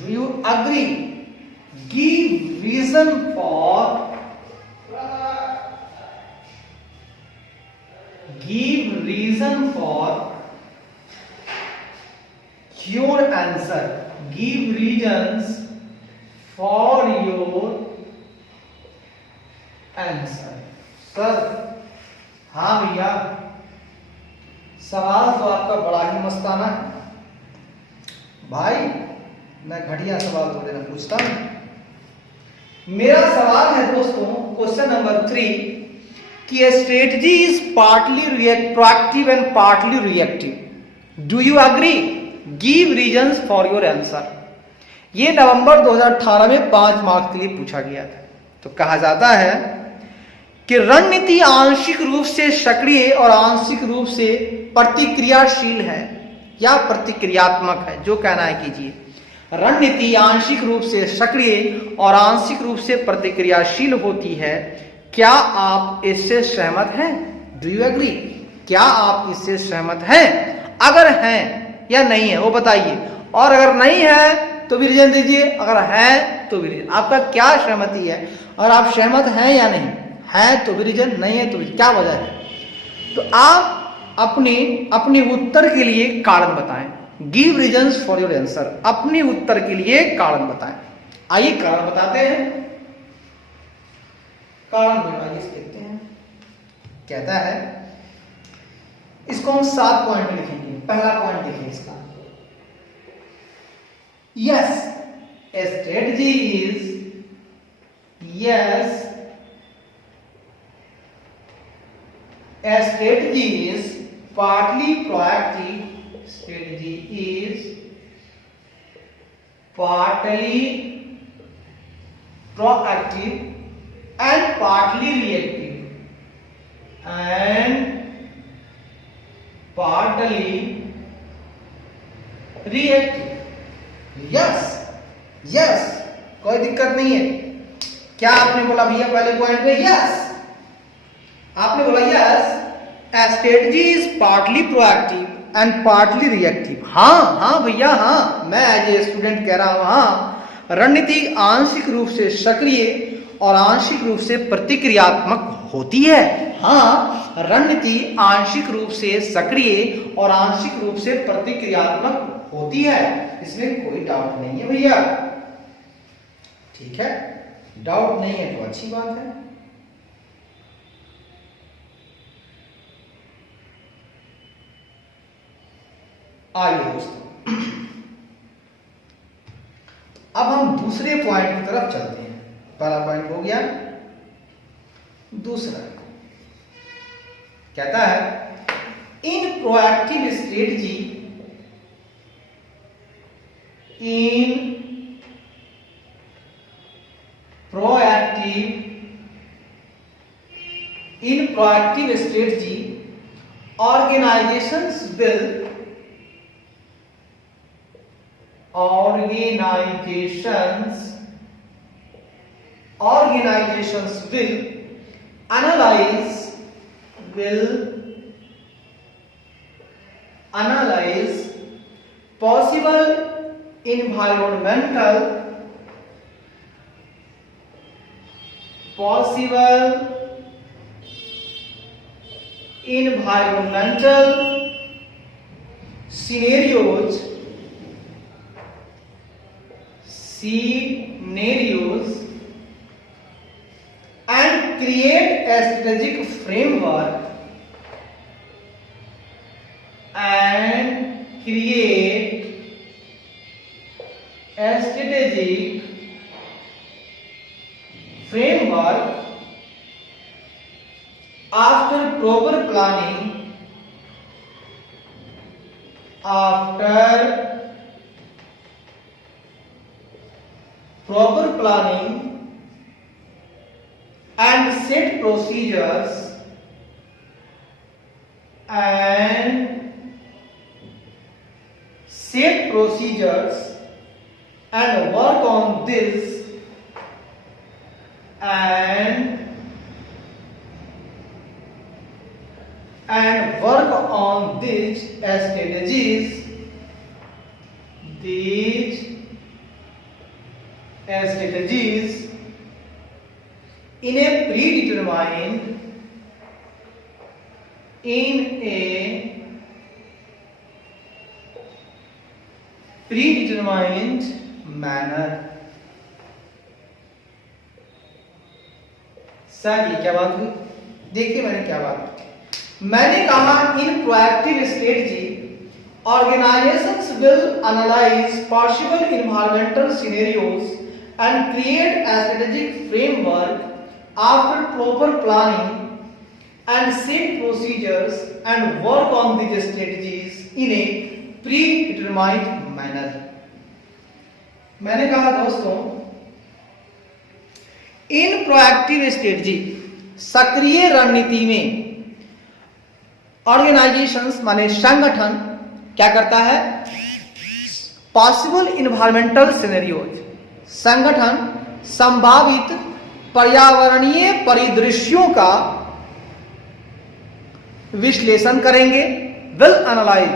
Do you agree? Give reason for your answer. Give reasons for your answer. Sir हाँ भैया, सवाल तो आपका बड़ा ही मस्ताना है भाई, मैं घटिया सवाल थोड़े ना पूछता हूं। मेरा सवाल है दोस्तों क्वेश्चन नंबर 3 कि strategy is partly proactive and partly reactive. Do you agree? Give reasons for your answer. ये नवंबर 2018 में 5 मार्क्स के लिए पूछा गया था। तो कहा जाता है कि रणनीति आंशिक रूप से सक्रिय और आंशिक रूप से प्रतिक्रियाशील है या प्रतिक्रियात्मक है, जो कहना है कीजिए। रणनीति आंशिक रूप से सक्रिय और आंशिक रूप से प्रतिक्रियाशील होती है। क्या आप इससे सहमत हैं? Do you agree? क्या आप इससे सहमत हैं? अगर हैं या नहीं है वो बताइए, और अगर नहीं है तो भी रीजन दीजिए, अगर है तो भी रीजन। आपका क्या सहमति है? और आप सहमत हैं या नहीं है तो भी रीजन, नहीं है तो भी क्या वजह है? तो आप अपने उत्तर के लिए कारण बताएं। Give reasons for your answer. अपने उत्तर के लिए कारण बताएं। आइए कारण बताते हैं। कारण आइए देखते हैं। कहता है, इसको हम 7 पॉइंट में लिखेंगे। पहला पॉइंट देखिए इसका, yes A strategy is, yes a strategy is partly proactive, strategy is partly proactive and partly reactive and partly reactive. yes कोई दिक्कत नहीं है। क्या आपने बोला भैया पहले पॉइंट में? यस आपने बोला yes A strategy is partly proactive and partly reactive. हाँ भैया हाँ, मैं एज ए स्टूडेंट कह रहा हूं हाँ, रणनीति आंशिक रूप से सक्रिय और आंशिक रूप से प्रतिक्रियात्मक होती है। हाँ, रणनीति आंशिक रूप से सक्रिय और आंशिक रूप से प्रतिक्रियात्मक होती है, इसमें कोई डाउट नहीं है भैया। ठीक है, डाउट नहीं है तो अच्छी बात है। आइए दोस्तों, अब हम दूसरे पॉइंट की तरफ चलते हैं। पहला पॉइंट हो गया, दूसरा कहता है इन proactive strategy, in proactive strategy organizations will analyze possible environmental scenarios and create a strategic framework after proper planning and set procedures and work on this strategies in a predetermined manner। Sir ये क्या बात हुई? देखिए मैंने क्या बात की। मैंने कहा in proactive strategy organizations will analyze possible environmental scenarios and create a strategic framework after proper planning and set procedures and work on these strategies in a predetermined manner। मैंने कहा दोस्तों, इन प्रोएक्टिव स्ट्रेटजी सक्रिय रणनीति में organisations माने संगठन क्या करता है? पॉसिबल इन्वायरमेंटल सिनेरियोज, संगठन संभावित पर्यावरणीय परिदृश्यों का विश्लेषण करेंगे। Will analyse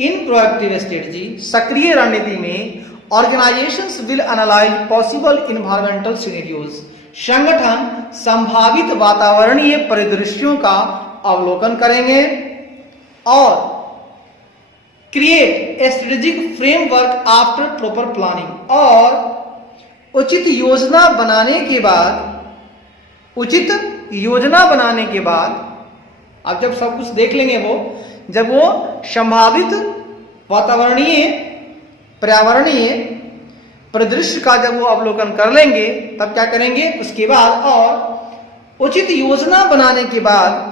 in proactive strategy, सक्रिय रणनीति में organisations will analyse possible environmental scenarios, संगठन संभावित वातावरणीय परिदृश्यों का अवलोकन करेंगे और create a strategic framework after proper planning, और उचित योजना बनाने के बाद अब जब सब कुछ देख लेंगे, जब वो संभावित वातावरणीय पर्यावरणीय परिदृश्य का जब वो अवलोकन कर लेंगे, तब क्या करेंगे उसके बाद, और उचित योजना बनाने के बाद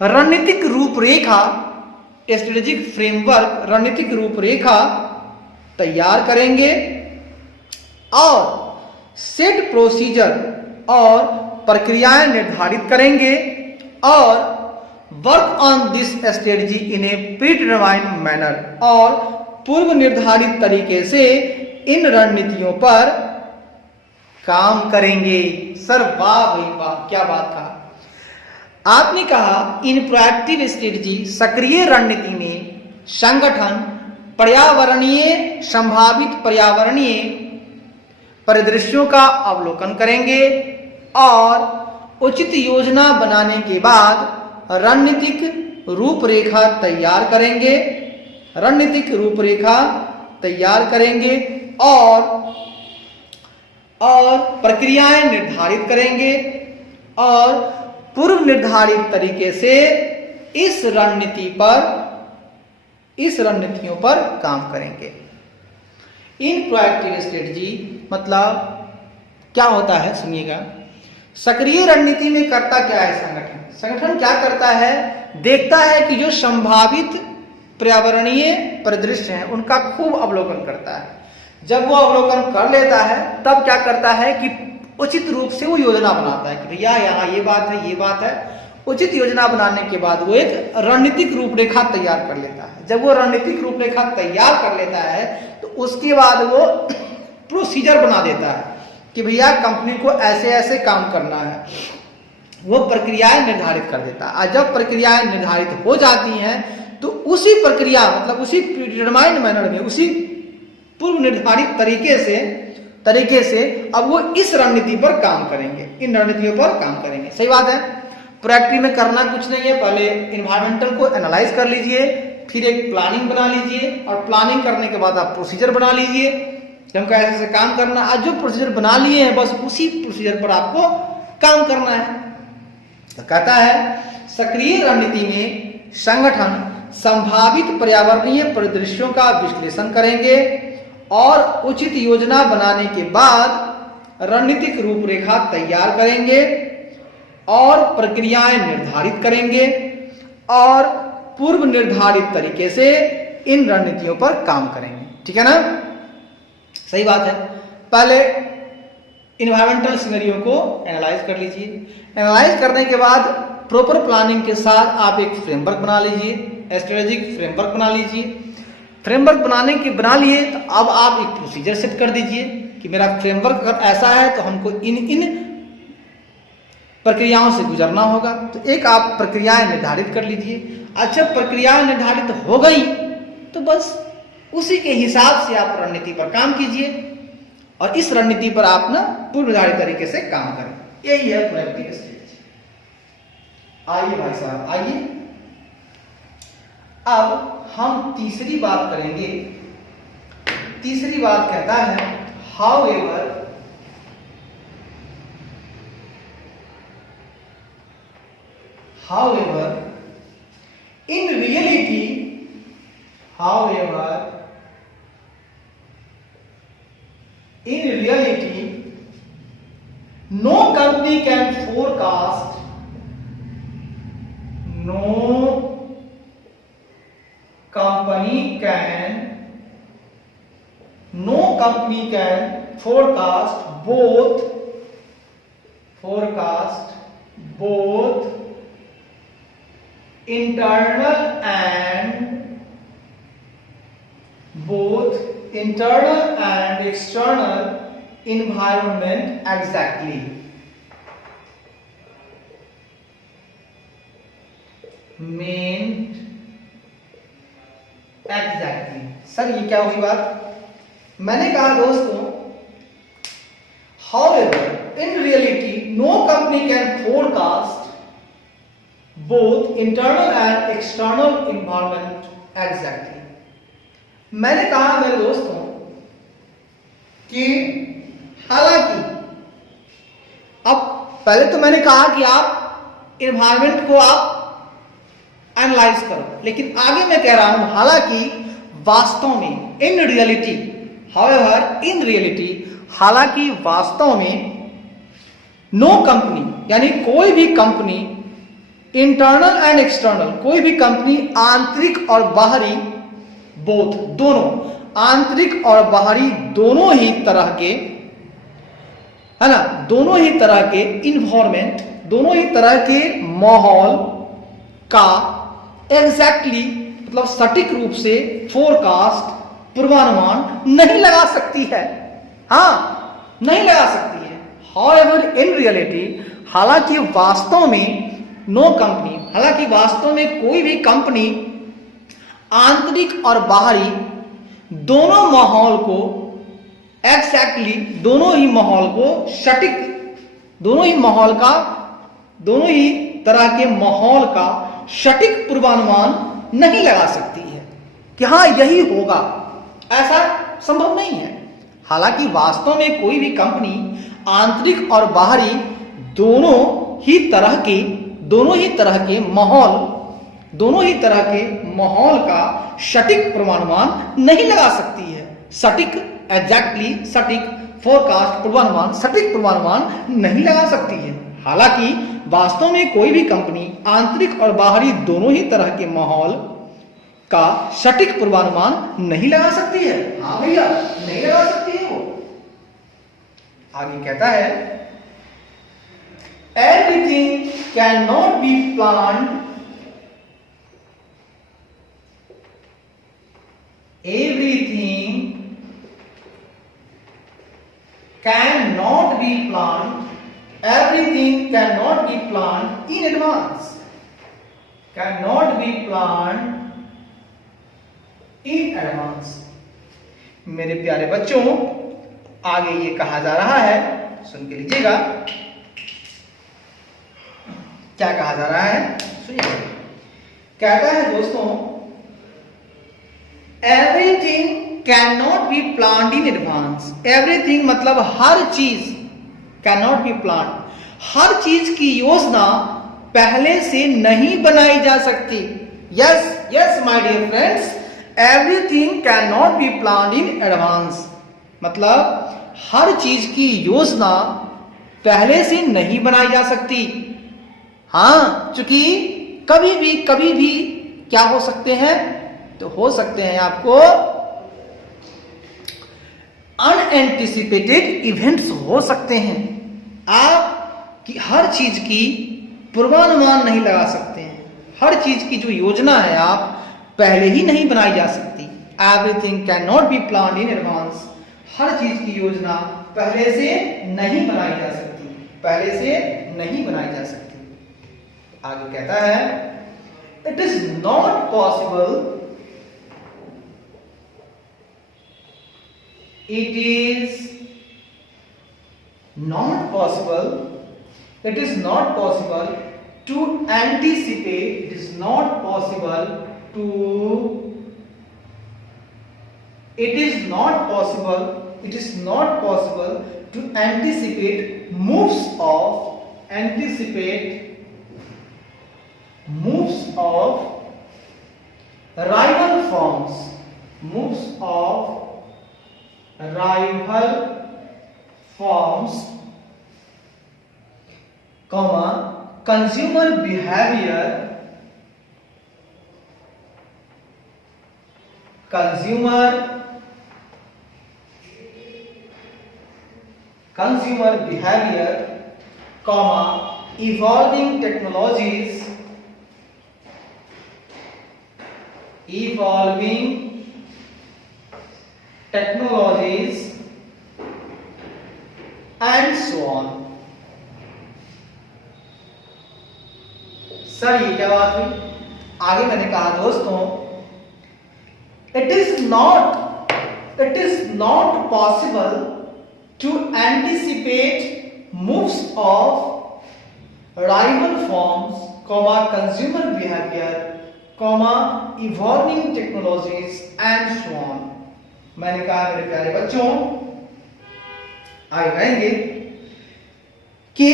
रणनीतिक रूपरेखा, स्ट्रेटेजिक फ्रेमवर्क, रणनीतिक रूपरेखा तैयार करेंगे और सेट प्रोसीजर और प्रक्रियाएं निर्धारित करेंगे और work on this strategy in A predetermined manner, और पूर्व निर्धारित तरीके से इन रणनीतियों पर काम करेंगे। सर वाह भाई वाह, क्या बात कहा आपने। कहा इन प्रोएक्टिव स्ट्रेटजी सक्रिय रणनीति में संगठन पर्यावरणीय संभावित पर्यावरणीय परिदृश्यों का अवलोकन करेंगे और उचित योजना बनाने के बाद रणनीतिक रूपरेखा तैयार करेंगे, रणनीतिक रूपरेखा तैयार करेंगे और प्रक्रियाएं निर्धारित करेंगे और पूर्व निर्धारित तरीके से इस रणनीतियों पर काम करेंगे। इन प्रोएक्टिव स्ट्रेटजी मतलब क्या होता है सुनिएगा। सक्रिय रणनीति में करता क्या है संगठन क्या करता है, देखता है कि जो संभावित पर्यावरणीय परिदृश्य हैं उनका खूब अवलोकन करता है। जब वो अवलोकन कर लेता है तब क्या करता है कि उचित रूप से वो योजना बनाता है कि भैया यहाँ ये बात है। उचित योजना बनाने के बाद वो एक रणनीतिक रूपरेखा तैयार कर लेता है। जब वो रणनीतिक रूपरेखा तैयार कर लेता है तो उसके बाद वो प्रोसीजर बना देता है कि भैया कंपनी को ऐसे ऐसे काम करना है। वो प्रक्रियाएं निर्धारित कर देता है और जब प्रक्रियाएं निर्धारित हो जाती हैं तो उसी प्रक्रिया मतलब उसी डिटरमाइंड मैनर में, उसी पूर्व निर्धारित तरीके से अब वो इस रणनीति पर काम करेंगे, इन रणनीतियों पर काम करेंगे। सही बात है। प्रोएक्टिव में करना कुछ नहीं है, पहले इन्वायरमेंटल को एनालाइज कर लीजिए, फिर एक प्लानिंग बना लीजिए और प्लानिंग करने के बाद आप प्रोसीजर बना लीजिए कि हमको ऐसे काम करना। आज जो प्रोसीजर बना लिए हैं बस उसी प्रोसीजर पर आपको काम करना है। तो कहता है सक्रिय रणनीति में संगठन संभावित पर्यावरणीय परिदृश्यों का विश्लेषण करेंगे और उचित योजना बनाने के बाद रणनीतिक रूपरेखा तैयार करेंगे और प्रक्रियाएं निर्धारित करेंगे और पूर्व निर्धारित तरीके से इन रणनीतियों पर काम करेंगे। ठीक है ना, सही बात है। पहले इन्वायरमेंटल सिनेरियो को एनालाइज कर लीजिए। एनालाइज करने के बाद प्रॉपर प्लानिंग के साथ आप एक फ्रेमवर्क बना लीजिए, स्ट्रेटेजिक फ्रेमवर्क बना लीजिए। फ्रेमवर्क बना लिए तो अब आप एक प्रोसीजर सेट कर दीजिए कि मेरा फ्रेमवर्क अगर ऐसा है तो हमको इन प्रक्रियाओं से गुजरना होगा। तो एक आप प्रक्रियाएं निर्धारित कर लीजिए। अच्छा, प्रक्रियाएं निर्धारित हो गई तो बस उसी के हिसाब से आप रणनीति पर काम कीजिए और इस रणनीति पर आप ना पूर्व निर्धारित तरीके से काम करें। यही है प्रोएक्टिव स्ट्रेटजी। आइए भाई साहब, आइए अब हम तीसरी बात करेंगे। तीसरी बात कहता है however in reality no company can forecast forecast both internal and external environment exactly. Exactly. Sir ये क्या हुई बात? मैंने कहा दोस्तों, however in reality no company can forecast both internal and external environment exactly. मैंने कहा मेरे दोस्तों कि हालांकि अब पहले तो मैंने कहा कि आप इन्वायरमेंट को आप एनालाइज करो, लेकिन आगे मैं कह रहा हूं हालांकि वास्तव में इन रियलिटी हालांकि वास्तव में नो कंपनी यानी कोई भी कंपनी इंटरनल एंड एक्सटर्नल कोई भी कंपनी आंतरिक और बाहरी बोथ दोनों आंतरिक और बाहरी दोनों ही तरह के है ना दोनों ही तरह के इन्वायरमेंट दोनों ही तरह के माहौल का एग्जैक्टली मतलब सटीक रूप से फोरकास्ट पूर्वानुमान नहीं लगा सकती है। हाँ, नहीं लगा सकती है। हाउएवर इन रियलिटी हालांकि वास्तव में नो कंपनी हालांकि वास्तव में कोई भी कंपनी आंतरिक और बाहरी दोनों माहौल को एग्जैक्टली, दोनों ही माहौल को सटीक, दोनों ही तरह के माहौल का सटीक पूर्वानुमान नहीं लगा सकती है कि हाँ यही होगा, ऐसा संभव नहीं है। हालांकि वास्तव में कोई भी कंपनी आंतरिक और बाहरी दोनों ही तरह के माहौल का सटीक पूर्वानुमान नहीं लगा सकती है। सटीक फोरकास्ट पूर्वानुमान, सटीक पूर्वानुमान नहीं लगा सकती है। हालांकि वास्तव में कोई भी कंपनी आंतरिक और बाहरी दोनों ही तरह के माहौल का सटीक पूर्वानुमान नहीं लगा सकती है। हाँ भैया, नहीं लगा सकती है वो। आगे कहता है, everything can not be planned, everything cannot be planned, everything cannot be planned in advance, cannot be planned in advance। मेरे प्यारे बच्चों, आगे ये कहा जा रहा है, सुन के लीजिएगा क्या कहा जा रहा है, सुनिए। कहता है दोस्तों, everything can not be planned in advance. Everything मतलब हर चीज, कैन नॉट बी प्लान्ड, हर चीज की योजना पहले से नहीं बनाई जा सकती। Yes my dear friends, everything can not be planned in advance मतलब हर चीज की योजना पहले से नहीं बनाई जा सकती। हाँ, चूंकि कभी भी क्या हो सकते हैं, तो हो सकते हैं आपको अनएंटिसिपेटेड इवेंट्स हो सकते हैं। आप की हर चीज की पूर्वानुमान नहीं लगा सकते हैं, हर चीज की जो योजना है आप पहले ही नहीं बनाई जा सकती। Everything can not be planned in advance, हर चीज की योजना पहले से नहीं बनाई जा सकती, पहले से नहीं बनाई जा सकती। आगे कहता है, it is not possible, it is not possible to anticipate, it is not possible to anticipate moves of rival forms, consumer behavior, evolving technologies and so on। Sir ये क्या बात हुई? आगे मैंने कहा दोस्तों, it is not possible to anticipate moves of rival firms, consumer behavior, evolving technologies and so on। मैंने कहा मेरे प्यारे बच्चों, आगे कहेंगे कि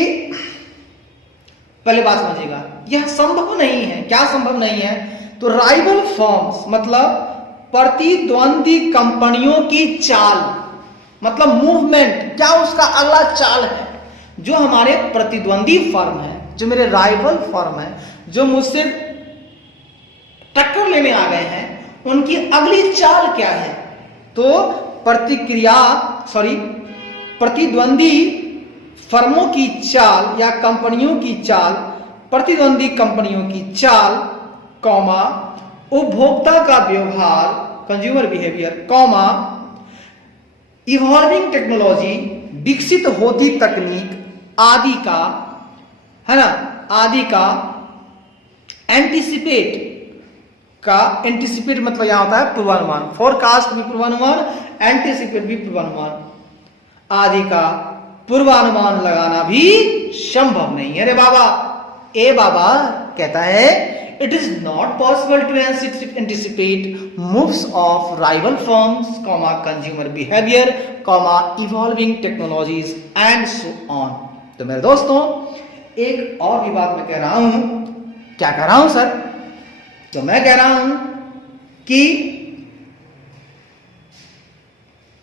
पहले बात समझिएगा, यह संभव नहीं है। क्या संभव नहीं है? तो राइवल फर्म्स मतलब प्रतिद्वंदी कंपनियों की चाल, मतलब मूवमेंट, क्या उसका अगला चाल है। जो हमारे प्रतिद्वंदी फर्म है, जो मेरे राइवल फर्म है, जो मुझसे टक्कर लेने आ गए हैं, उनकी अगली चाल क्या है। तो प्रतिद्वंदी फर्मों की चाल या कंपनियों की चाल, प्रतिद्वंदी कंपनियों की चाल, उपभोक्ता का व्यवहार, कंज्यूमर बिहेवियर, इवॉल्विंग टेक्नोलॉजी, विकसित होती तकनीक आदि का, है ना, आदि का एंटिसिपेट का एंटीसिपेट मतलब यहाँ होता है पूर्वानुमान, फोरकास्ट भी पूर्वानुमान, एंटीसिपेट भी पूर्वानुमान, आदि का पूर्वानुमान लगाना भी संभव नहीं है। अरे बाबा, ए बाबा कहता है it is not possible to anticipate moves of rival firms, consumer behaviour, evolving technologies and so on. तो मेरे दोस्तों एक और भी बात मैं कह रहा हूं। क्या कह रहा हूं सर? तो मैं कह रहा हूं कि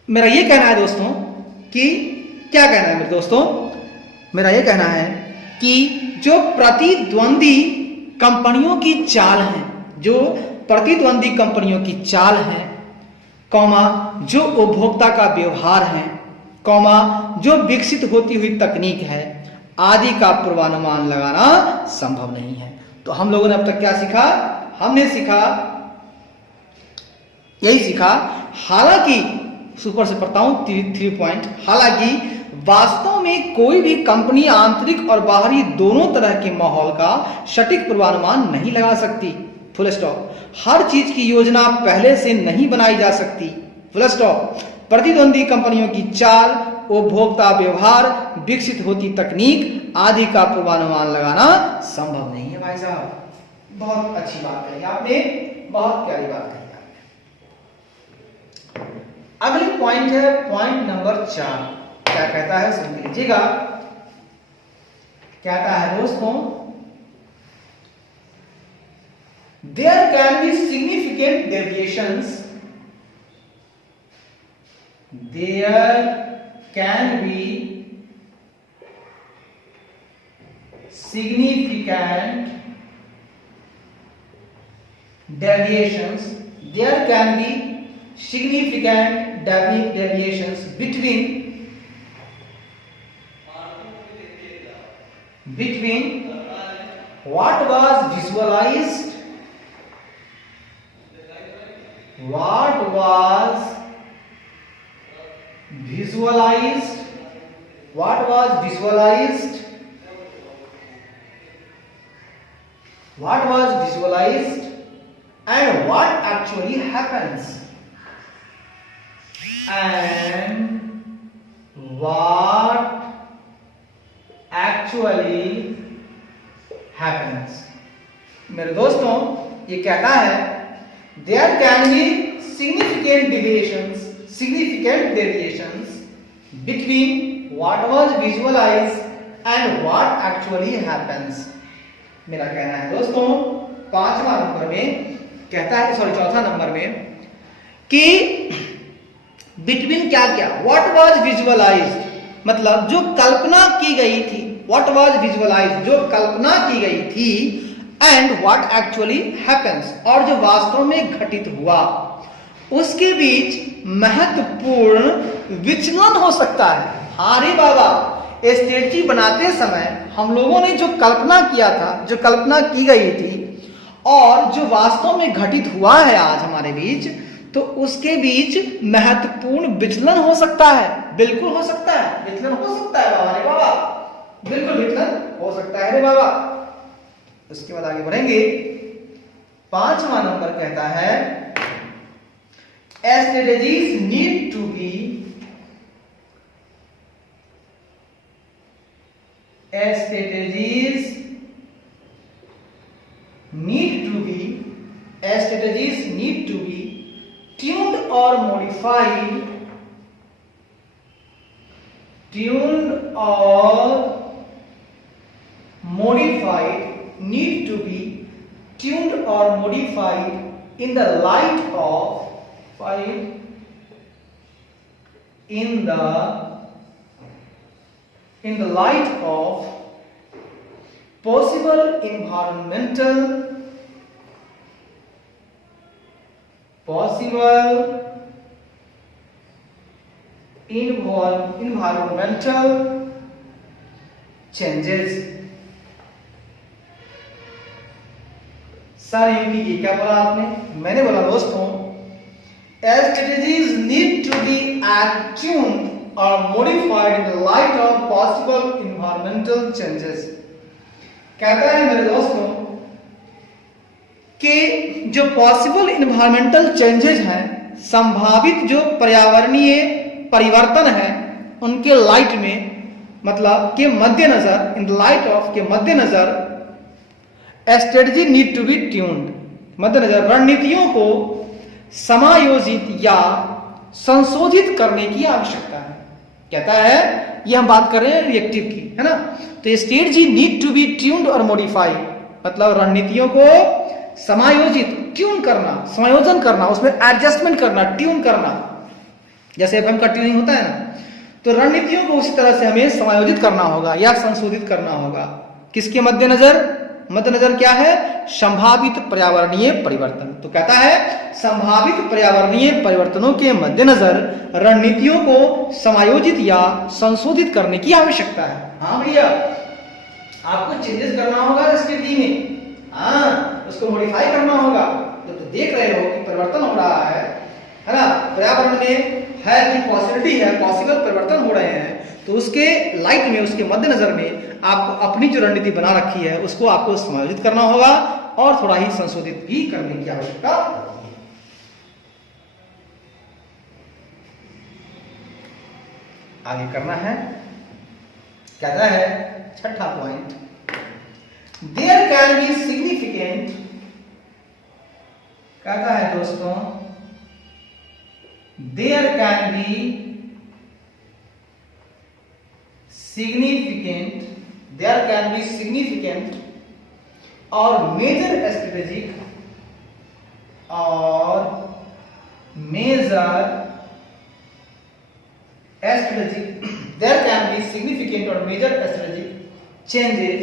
मेरा ये कहना है दोस्तों कि क्या कहना है मेरे दोस्तों, मेरा ये कहना है कि जो प्रतिद्वंदी कंपनियों की चाल है, जो प्रतिद्वंदी कंपनियों की चाल है, कौमा जो उपभोक्ता का व्यवहार है, कौमा जो विकसित होती हुई तकनीक है, आदि का पूर्वानुमान लगाना संभव नहीं है। तो हम लोगों ने अब तक क्या सीखा? हमने सीखा, यही सीखा, हालांकि सुपर से पढ़ता हूं 3 पॉइंट, हालांकि वास्तव में कोई भी कंपनी आंतरिक और बाहरी दोनों तरह के माहौल का सटीक पूर्वानुमान नहीं लगा सकती, फुल स्टॉप। हर चीज की योजना पहले से नहीं बनाई जा सकती, फुल स्टॉप। प्रतिद्वंदी कंपनियों की चाल, उपभोक्ता व्यवहार, विकसित होती तकनीक आदि का पूर्वानुमान लगाना संभव नहीं है। भाई साहब बहुत अच्छी बात कही आपने, बहुत प्यारी बात कही आपने। अगली पॉइंट है पॉइंट नंबर 4। क्या कहता है सुन लीजिएगा। कहता है दोस्तों, there can be significant deviations, there can be significant deviations, there can be significant deviations between what was visualized, what was visualized and what actually happens, मेरे दोस्तों ये कहता है there can be significant deviations between what was visualized and what actually happens। मेरा कहना है दोस्तों 5वां नंबर में कहता है, सॉरी 4था नंबर में, कि बिटवीन क्या क्या, व्हाट वाज विजुअलाइज्ड मतलब जो कल्पना की गई थी, व्हाट वाज विजुअलाइज्ड जो कल्पना की गई थी, एंड व्हाट एक्चुअली हैपेंस और जो वास्तव में घटित हुआ, उसके बीच महत्वपूर्ण विचलन हो सकता है। अरे बाबा, स्ट्रेटजी बनाते समय हम लोगों ने जो कल्पना किया था, जो कल्पना की गई थी और जो वास्तव में घटित हुआ है आज हमारे बीच, तो उसके बीच महत्वपूर्ण विचलन हो सकता है। बिल्कुल हो सकता है, विचलन हो सकता है बाबा, रे बाबा बिल्कुल विचलन हो सकता है रे बाबा। उसके बाद आगे बढ़ेंगे। 5वां नंबर कहता है strategies need to be tuned or modified need to be tuned or modified in the light of possible environmental changes। Sir ये क्या बोला आपने? मैंने बोला दोस्तों strategies need to be tuned or modified in the light of possible environmental changes। कहता है मेरे दोस्तों कि जो पॉसिबल इन्वायरमेंटल चेंजेस हैं, संभावित जो पर्यावरणीय परिवर्तन है, उनके लाइट में मतलब के मद्देनजर, इन द लाइट ऑफ के मद्देनजर strategy need to be tuned, मद्देनजर रणनीतियों को समायोजित या संशोधित करने की आवश्यकता है। कहता है, ये हम बात कर रहे हैं रिएक्टिव की, है ना। तो strategy need to be tuned और मॉडिफाइड, मतलब रणनीतियों को समायोजित, ट्यून करना, समायोजन करना, उसमें एडजस्टमेंट करना, ट्यून करना, जैसे एफएम का ट्यूनिंग होता है ना। तो रणनीतियों को उसी तरह से हमें समायोजित करना होगा या संशोधित करना होगा। किसके मद्देनजर? मद्देनजर क्या है? संभावित पर्यावरणीय परिवर्तन। तो कहता है संभावित पर्यावरणीय परिवर्तनों के मद्देनजर रणनीतियों को समायोजित या संशोधित करने की आवश्यकता है। हाँ भैया, आपको चेंजेस करना होगा स्थिति में, हाँ, उसको मॉडिफाई करना होगा। तो देख रहे हो कि परिवर्तन हो रहा है ना, पर्यावरण में है कि पॉसिबिलिटी है, पॉसिबल परिवर्तन हो रहे हैं, तो उसके लाइट में, उसके मद्देनजर में आपको अपनी जो रणनीति बना रखी है उसको आपको समायोजित करना होगा और थोड़ा ही संशोधित भी करने की आवश्यकता होती है। आगे करना है, कहता है छठा point, there can be significant, कहता है दोस्तों there can be significant, there can be significant or major strategic or major strategic, there can be significant or major strategic changes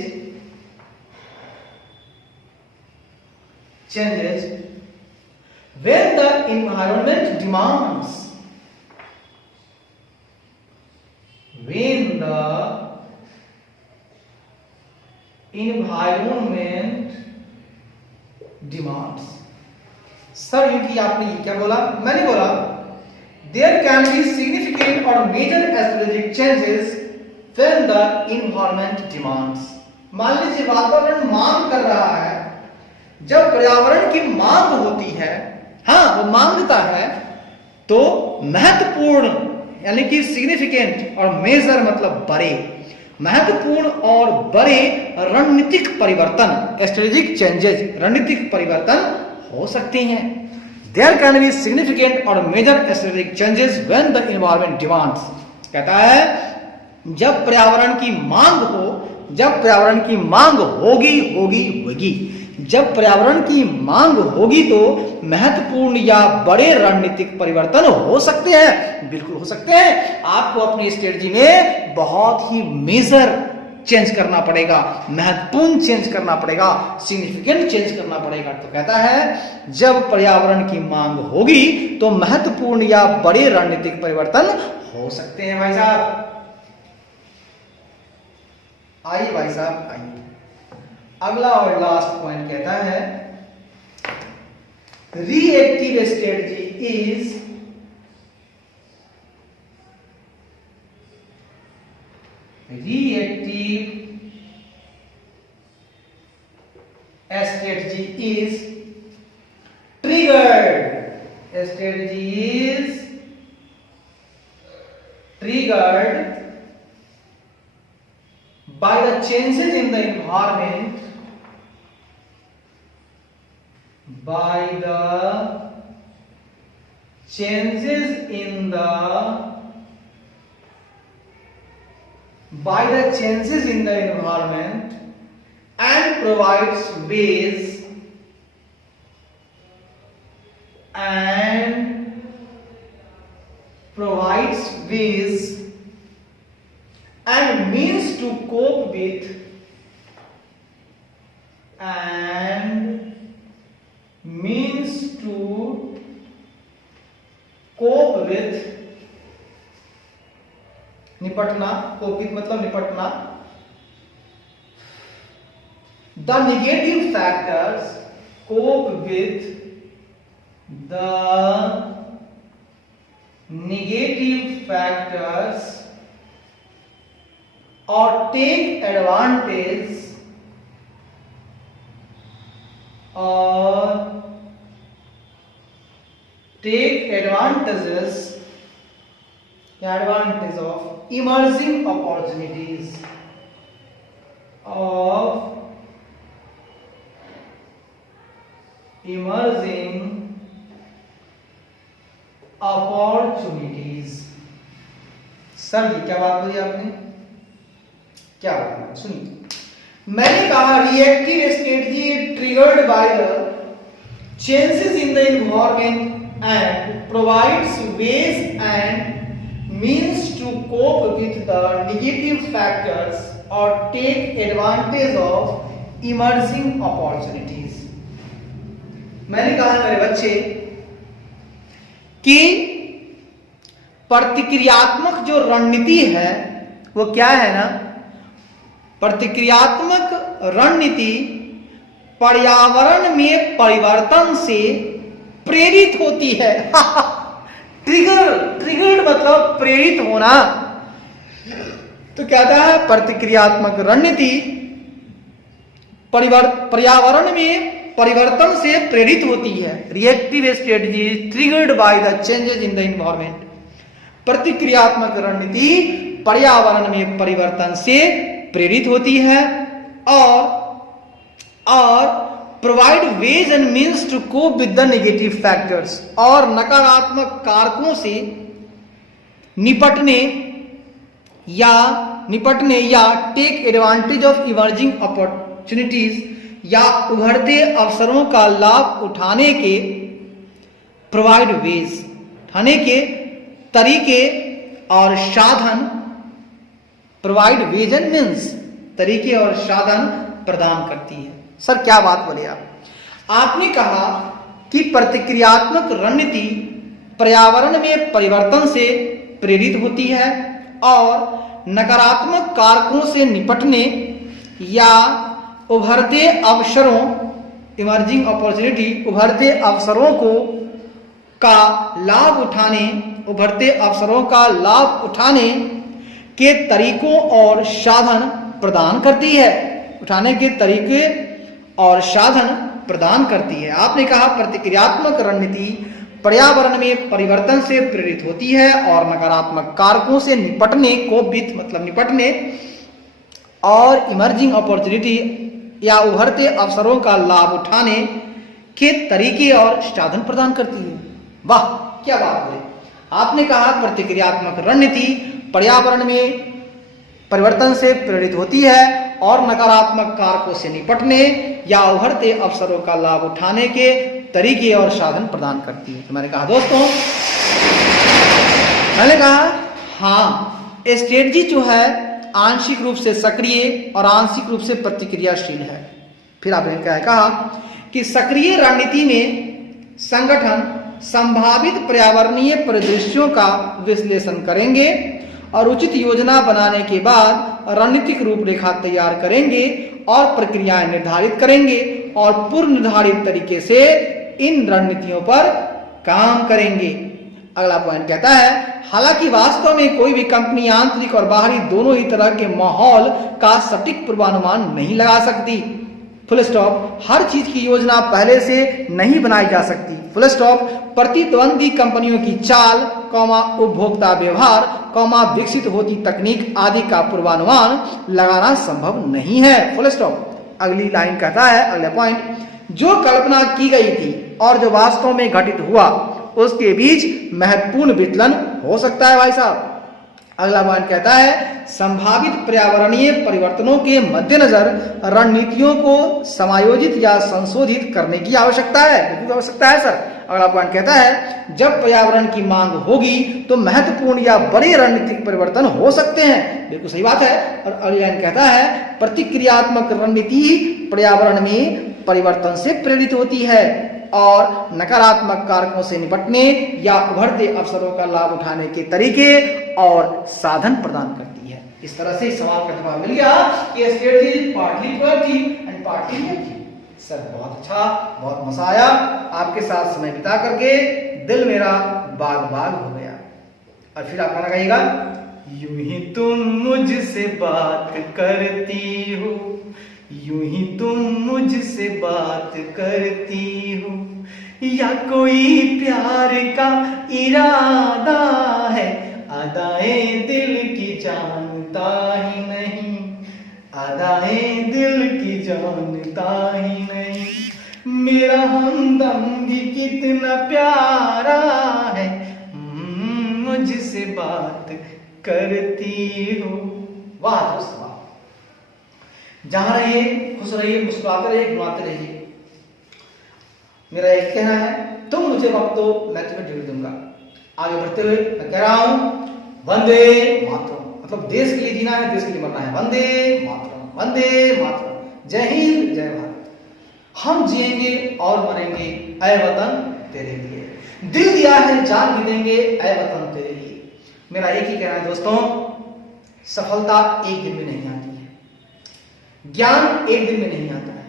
when the environment demands, when the environment demands। Sir क्योंकि आपने क्या बोला, मैंने बोला there can be significant or major strategic changes when the environment demands। मान लीजिए वातावरण मांग कर रहा है, जब पर्यावरण की मांग होती है, हाँ वो मांगता है, तो महत्वपूर्ण यानी कि सिग्निफिकेंट और मेजर मतलब बड़े, महत्वपूर्ण और बड़े रणनीतिक परिवर्तन, स्ट्रेटेजिक चेंजेस, रणनीतिक परिवर्तन हो सकते हैं। देयर कैन बी सिग्निफिकेंट और major strategic changes when the environment demands. कहता है जब पर्यावरण की मांग हो, जब पर्यावरण की मांग होगी, जब पर्यावरण की मांग होगी तो महत्वपूर्ण या बड़े रणनीतिक परिवर्तन हो सकते हैं, बिल्कुल हो सकते हैं। आपको अपनी स्ट्रेटजी में बहुत ही मेजर चेंज करना पड़ेगा, महत्वपूर्ण चेंज करना पड़ेगा, सिग्निफिकेंट चेंज करना पड़ेगा। तो कहता है जब पर्यावरण की मांग होगी तो महत्वपूर्ण या बड़े रणनीतिक परिवर्तन हो सकते हैं। भाई साहब आइए, भाई साहब आइए, अगला और लास्ट पॉइंट कहता है reactive strategy is triggered by the changes in the environment, by the changes in the environment and provides ways and means to cope with निपटना, cope with मतलब निपटना, the negative factors, cope with the negative factors or take advantage of take advantage of emerging opportunities sir ये क्या बात बोली आपने, क्या बात सुनिए। मैंने कहा reactive strategy triggered by the changes in the environment and provides ways and means to cope with the negative factors or take advantage of emerging opportunities. मैंने कहा मेरे बच्चे कि प्रतिक्रियात्मक जो रणनीति है वो क्या है ना, प्रतिक्रियात्मक रणनीति पर्यावरण में परिवर्तन से प्रेरित होती है। ट्रिगर्ड मतलब प्रेरित होना। तो कहता है प्रतिक्रियात्मक रणनीति पर्यावरण में परिवर्तन से प्रेरित होती है। Reactive strategy triggered by the changes in the environment. प्रतिक्रियात्मक रणनीति पर्यावरण में परिवर्तन से प्रेरित होती है और provide ways and means to cope with the negative factors, और नकारात्मक कारकों से निपटने या take advantage of emerging opportunities या उभरते अवसरों का लाभ उठाने के प्रोवाइड वेज, उठाने के तरीके और साधन, प्रोवाइड वेज एंड मीन्स तरीके और साधन प्रदान करती है। सर क्या बात बोले आपने कहा कि प्रतिक्रियात्मक रणनीति पर्यावरण में परिवर्तन से प्रेरित होती है और नकारात्मक कारकों से निपटने या उभरते अवसरों, इमर्जिंग अपॉर्चुनिटी, उभरते अवसरों का लाभ उठाने के तरीकों और साधन प्रदान करती है, उठाने के तरीके और साधन प्रदान करती है। आपने कहा प्रतिक्रियात्मक रणनीति पर्यावरण में परिवर्तन से प्रेरित होती है और नकारात्मक कारकों से निपटने और इमर्जिंग अपॉर्चुनिटी या उभरते अवसरों का लाभ उठाने के तरीके और साधन प्रदान करती है। वाह क्या बात बोले आपने कहा प्रतिक्रियात्मक रणनीति पर्यावरण में परिवर्तन से प्रेरित होती है और नकारात्मक कारकों से निपटने या उभरते अवसरों का लाभ उठाने के तरीके और साधन प्रदान करती है। तो मैंने कहा दोस्तों, हाँ स्ट्रेटजी जो है आंशिक रूप से सक्रिय और आंशिक रूप से प्रतिक्रियाशील है। फिर आपने कहा कि सक्रिय रणनीति में संगठन संभावित पर्यावरणीय परिदृश्यों का विश्लेषण करेंगे और उचित योजना बनाने के बाद रणनीतिक रूपरेखा तैयार करेंगे और प्रक्रियाएं निर्धारित करेंगे और पूर्व निर्धारित तरीके से इन रणनीतियों पर काम करेंगे। अगला पॉइंट कहता है, हालांकि वास्तव में कोई भी कंपनी आंतरिक और बाहरी दोनों ही तरह के माहौल का सटीक पूर्वानुमान नहीं लगा सकती। Full stop. हर चीज की योजना पहले से नहीं बनाई जा सकती। Full stop. प्रतिद्वंदी कंपनियों की चाल, उपभोक्ता व्यवहार, विकसित होती तकनीक आदि का पूर्वानुमान लगाना संभव नहीं है। Full stop. अगली लाइन कहता है, अगला पॉइंट, जो कल्पना की गई थी और जो वास्तव में घटित हुआ उसके बीच महत्वपूर्ण विचलन हो सकता है भाई साहब। अगला पॉइंट कहता है, संभावित पर्यावरणीय परिवर्तनों के मद्देनजर रणनीतियों को समायोजित या संशोधित करने की आवश्यकता है सर। अगला पॉइंट कहता है, जब पर्यावरण की मांग होगी तो महत्वपूर्ण या बड़े रणनीतिक परिवर्तन हो सकते हैं। बिल्कुल सही बात है। और अगली लाइन कहता है, प्रतिक्रियात्मक रणनीति पर्यावरण में परिवर्तन से प्रेरित होती है और नकारात्मक कारकों से निपटने या उभरते अवसरों का लाभ उठाने के तरीके और साधन प्रदान करती है। इस तरह से सवाल का जवाब मिल गया कि strategy partly proactive and partly reactive. Sir बहुत अच्छा, बहुत मजा आया आपके साथ समय बिता करके, दिल मेरा बाग बाग हो गया। और फिर आप गाना गाइएगा, यूं ही तुम मुझसे बात करती हो, यूं ही तुम मुझसे बात करती हो, या कोई प्यार का इरादा है, अदाएं दिल की जानता ही नहीं, अदाएं दिल की जानता ही नहीं। मेरा हमदम भी कितना प्यारा है, मुझसे बात करती हो। वाह दोस्त वाह। जहां रहिए खुश रहिए, मुस्कुराते रहिए, गुनगुनाते रहिए। मेरा एक कहना है, तुम मुझे वक्त दो, मैं तुम्हें ड्यूटी दूंगा। आगे बढ़ते हुए मैं कह रहा हूं वंदे मातरम, मतलब देश के लिए जीना है, देश के लिए मरना है। वंदे मातरम, वंदे मातरम। जय हिंद, जय भारत। हम जिएंगे और मरेंगे ऐ वतन तेरे लिए, दिल दिया है जान भी देंगे ऐ वतन तेरे लिए। मेरा एक ही कहना है दोस्तों, सफलता एक दिन में नहीं आती है, ज्ञान एक दिन में नहीं आता है।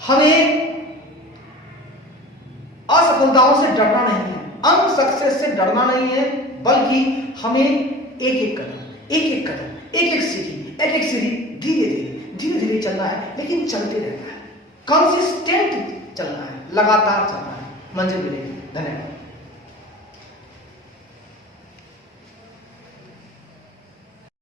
हमें असफलताओं से डरना नहीं है, अनसक्सेस से डरना नहीं है, बल्कि हमें एक एक कदम, एक एक कदम, एक एक सीढ़ी धीरे धीरे चलना है, लेकिन चलते रहना है, कंसिस्टेंट चलना है, लगातार चलना है, मंजिल मिलेगी। धन्यवाद।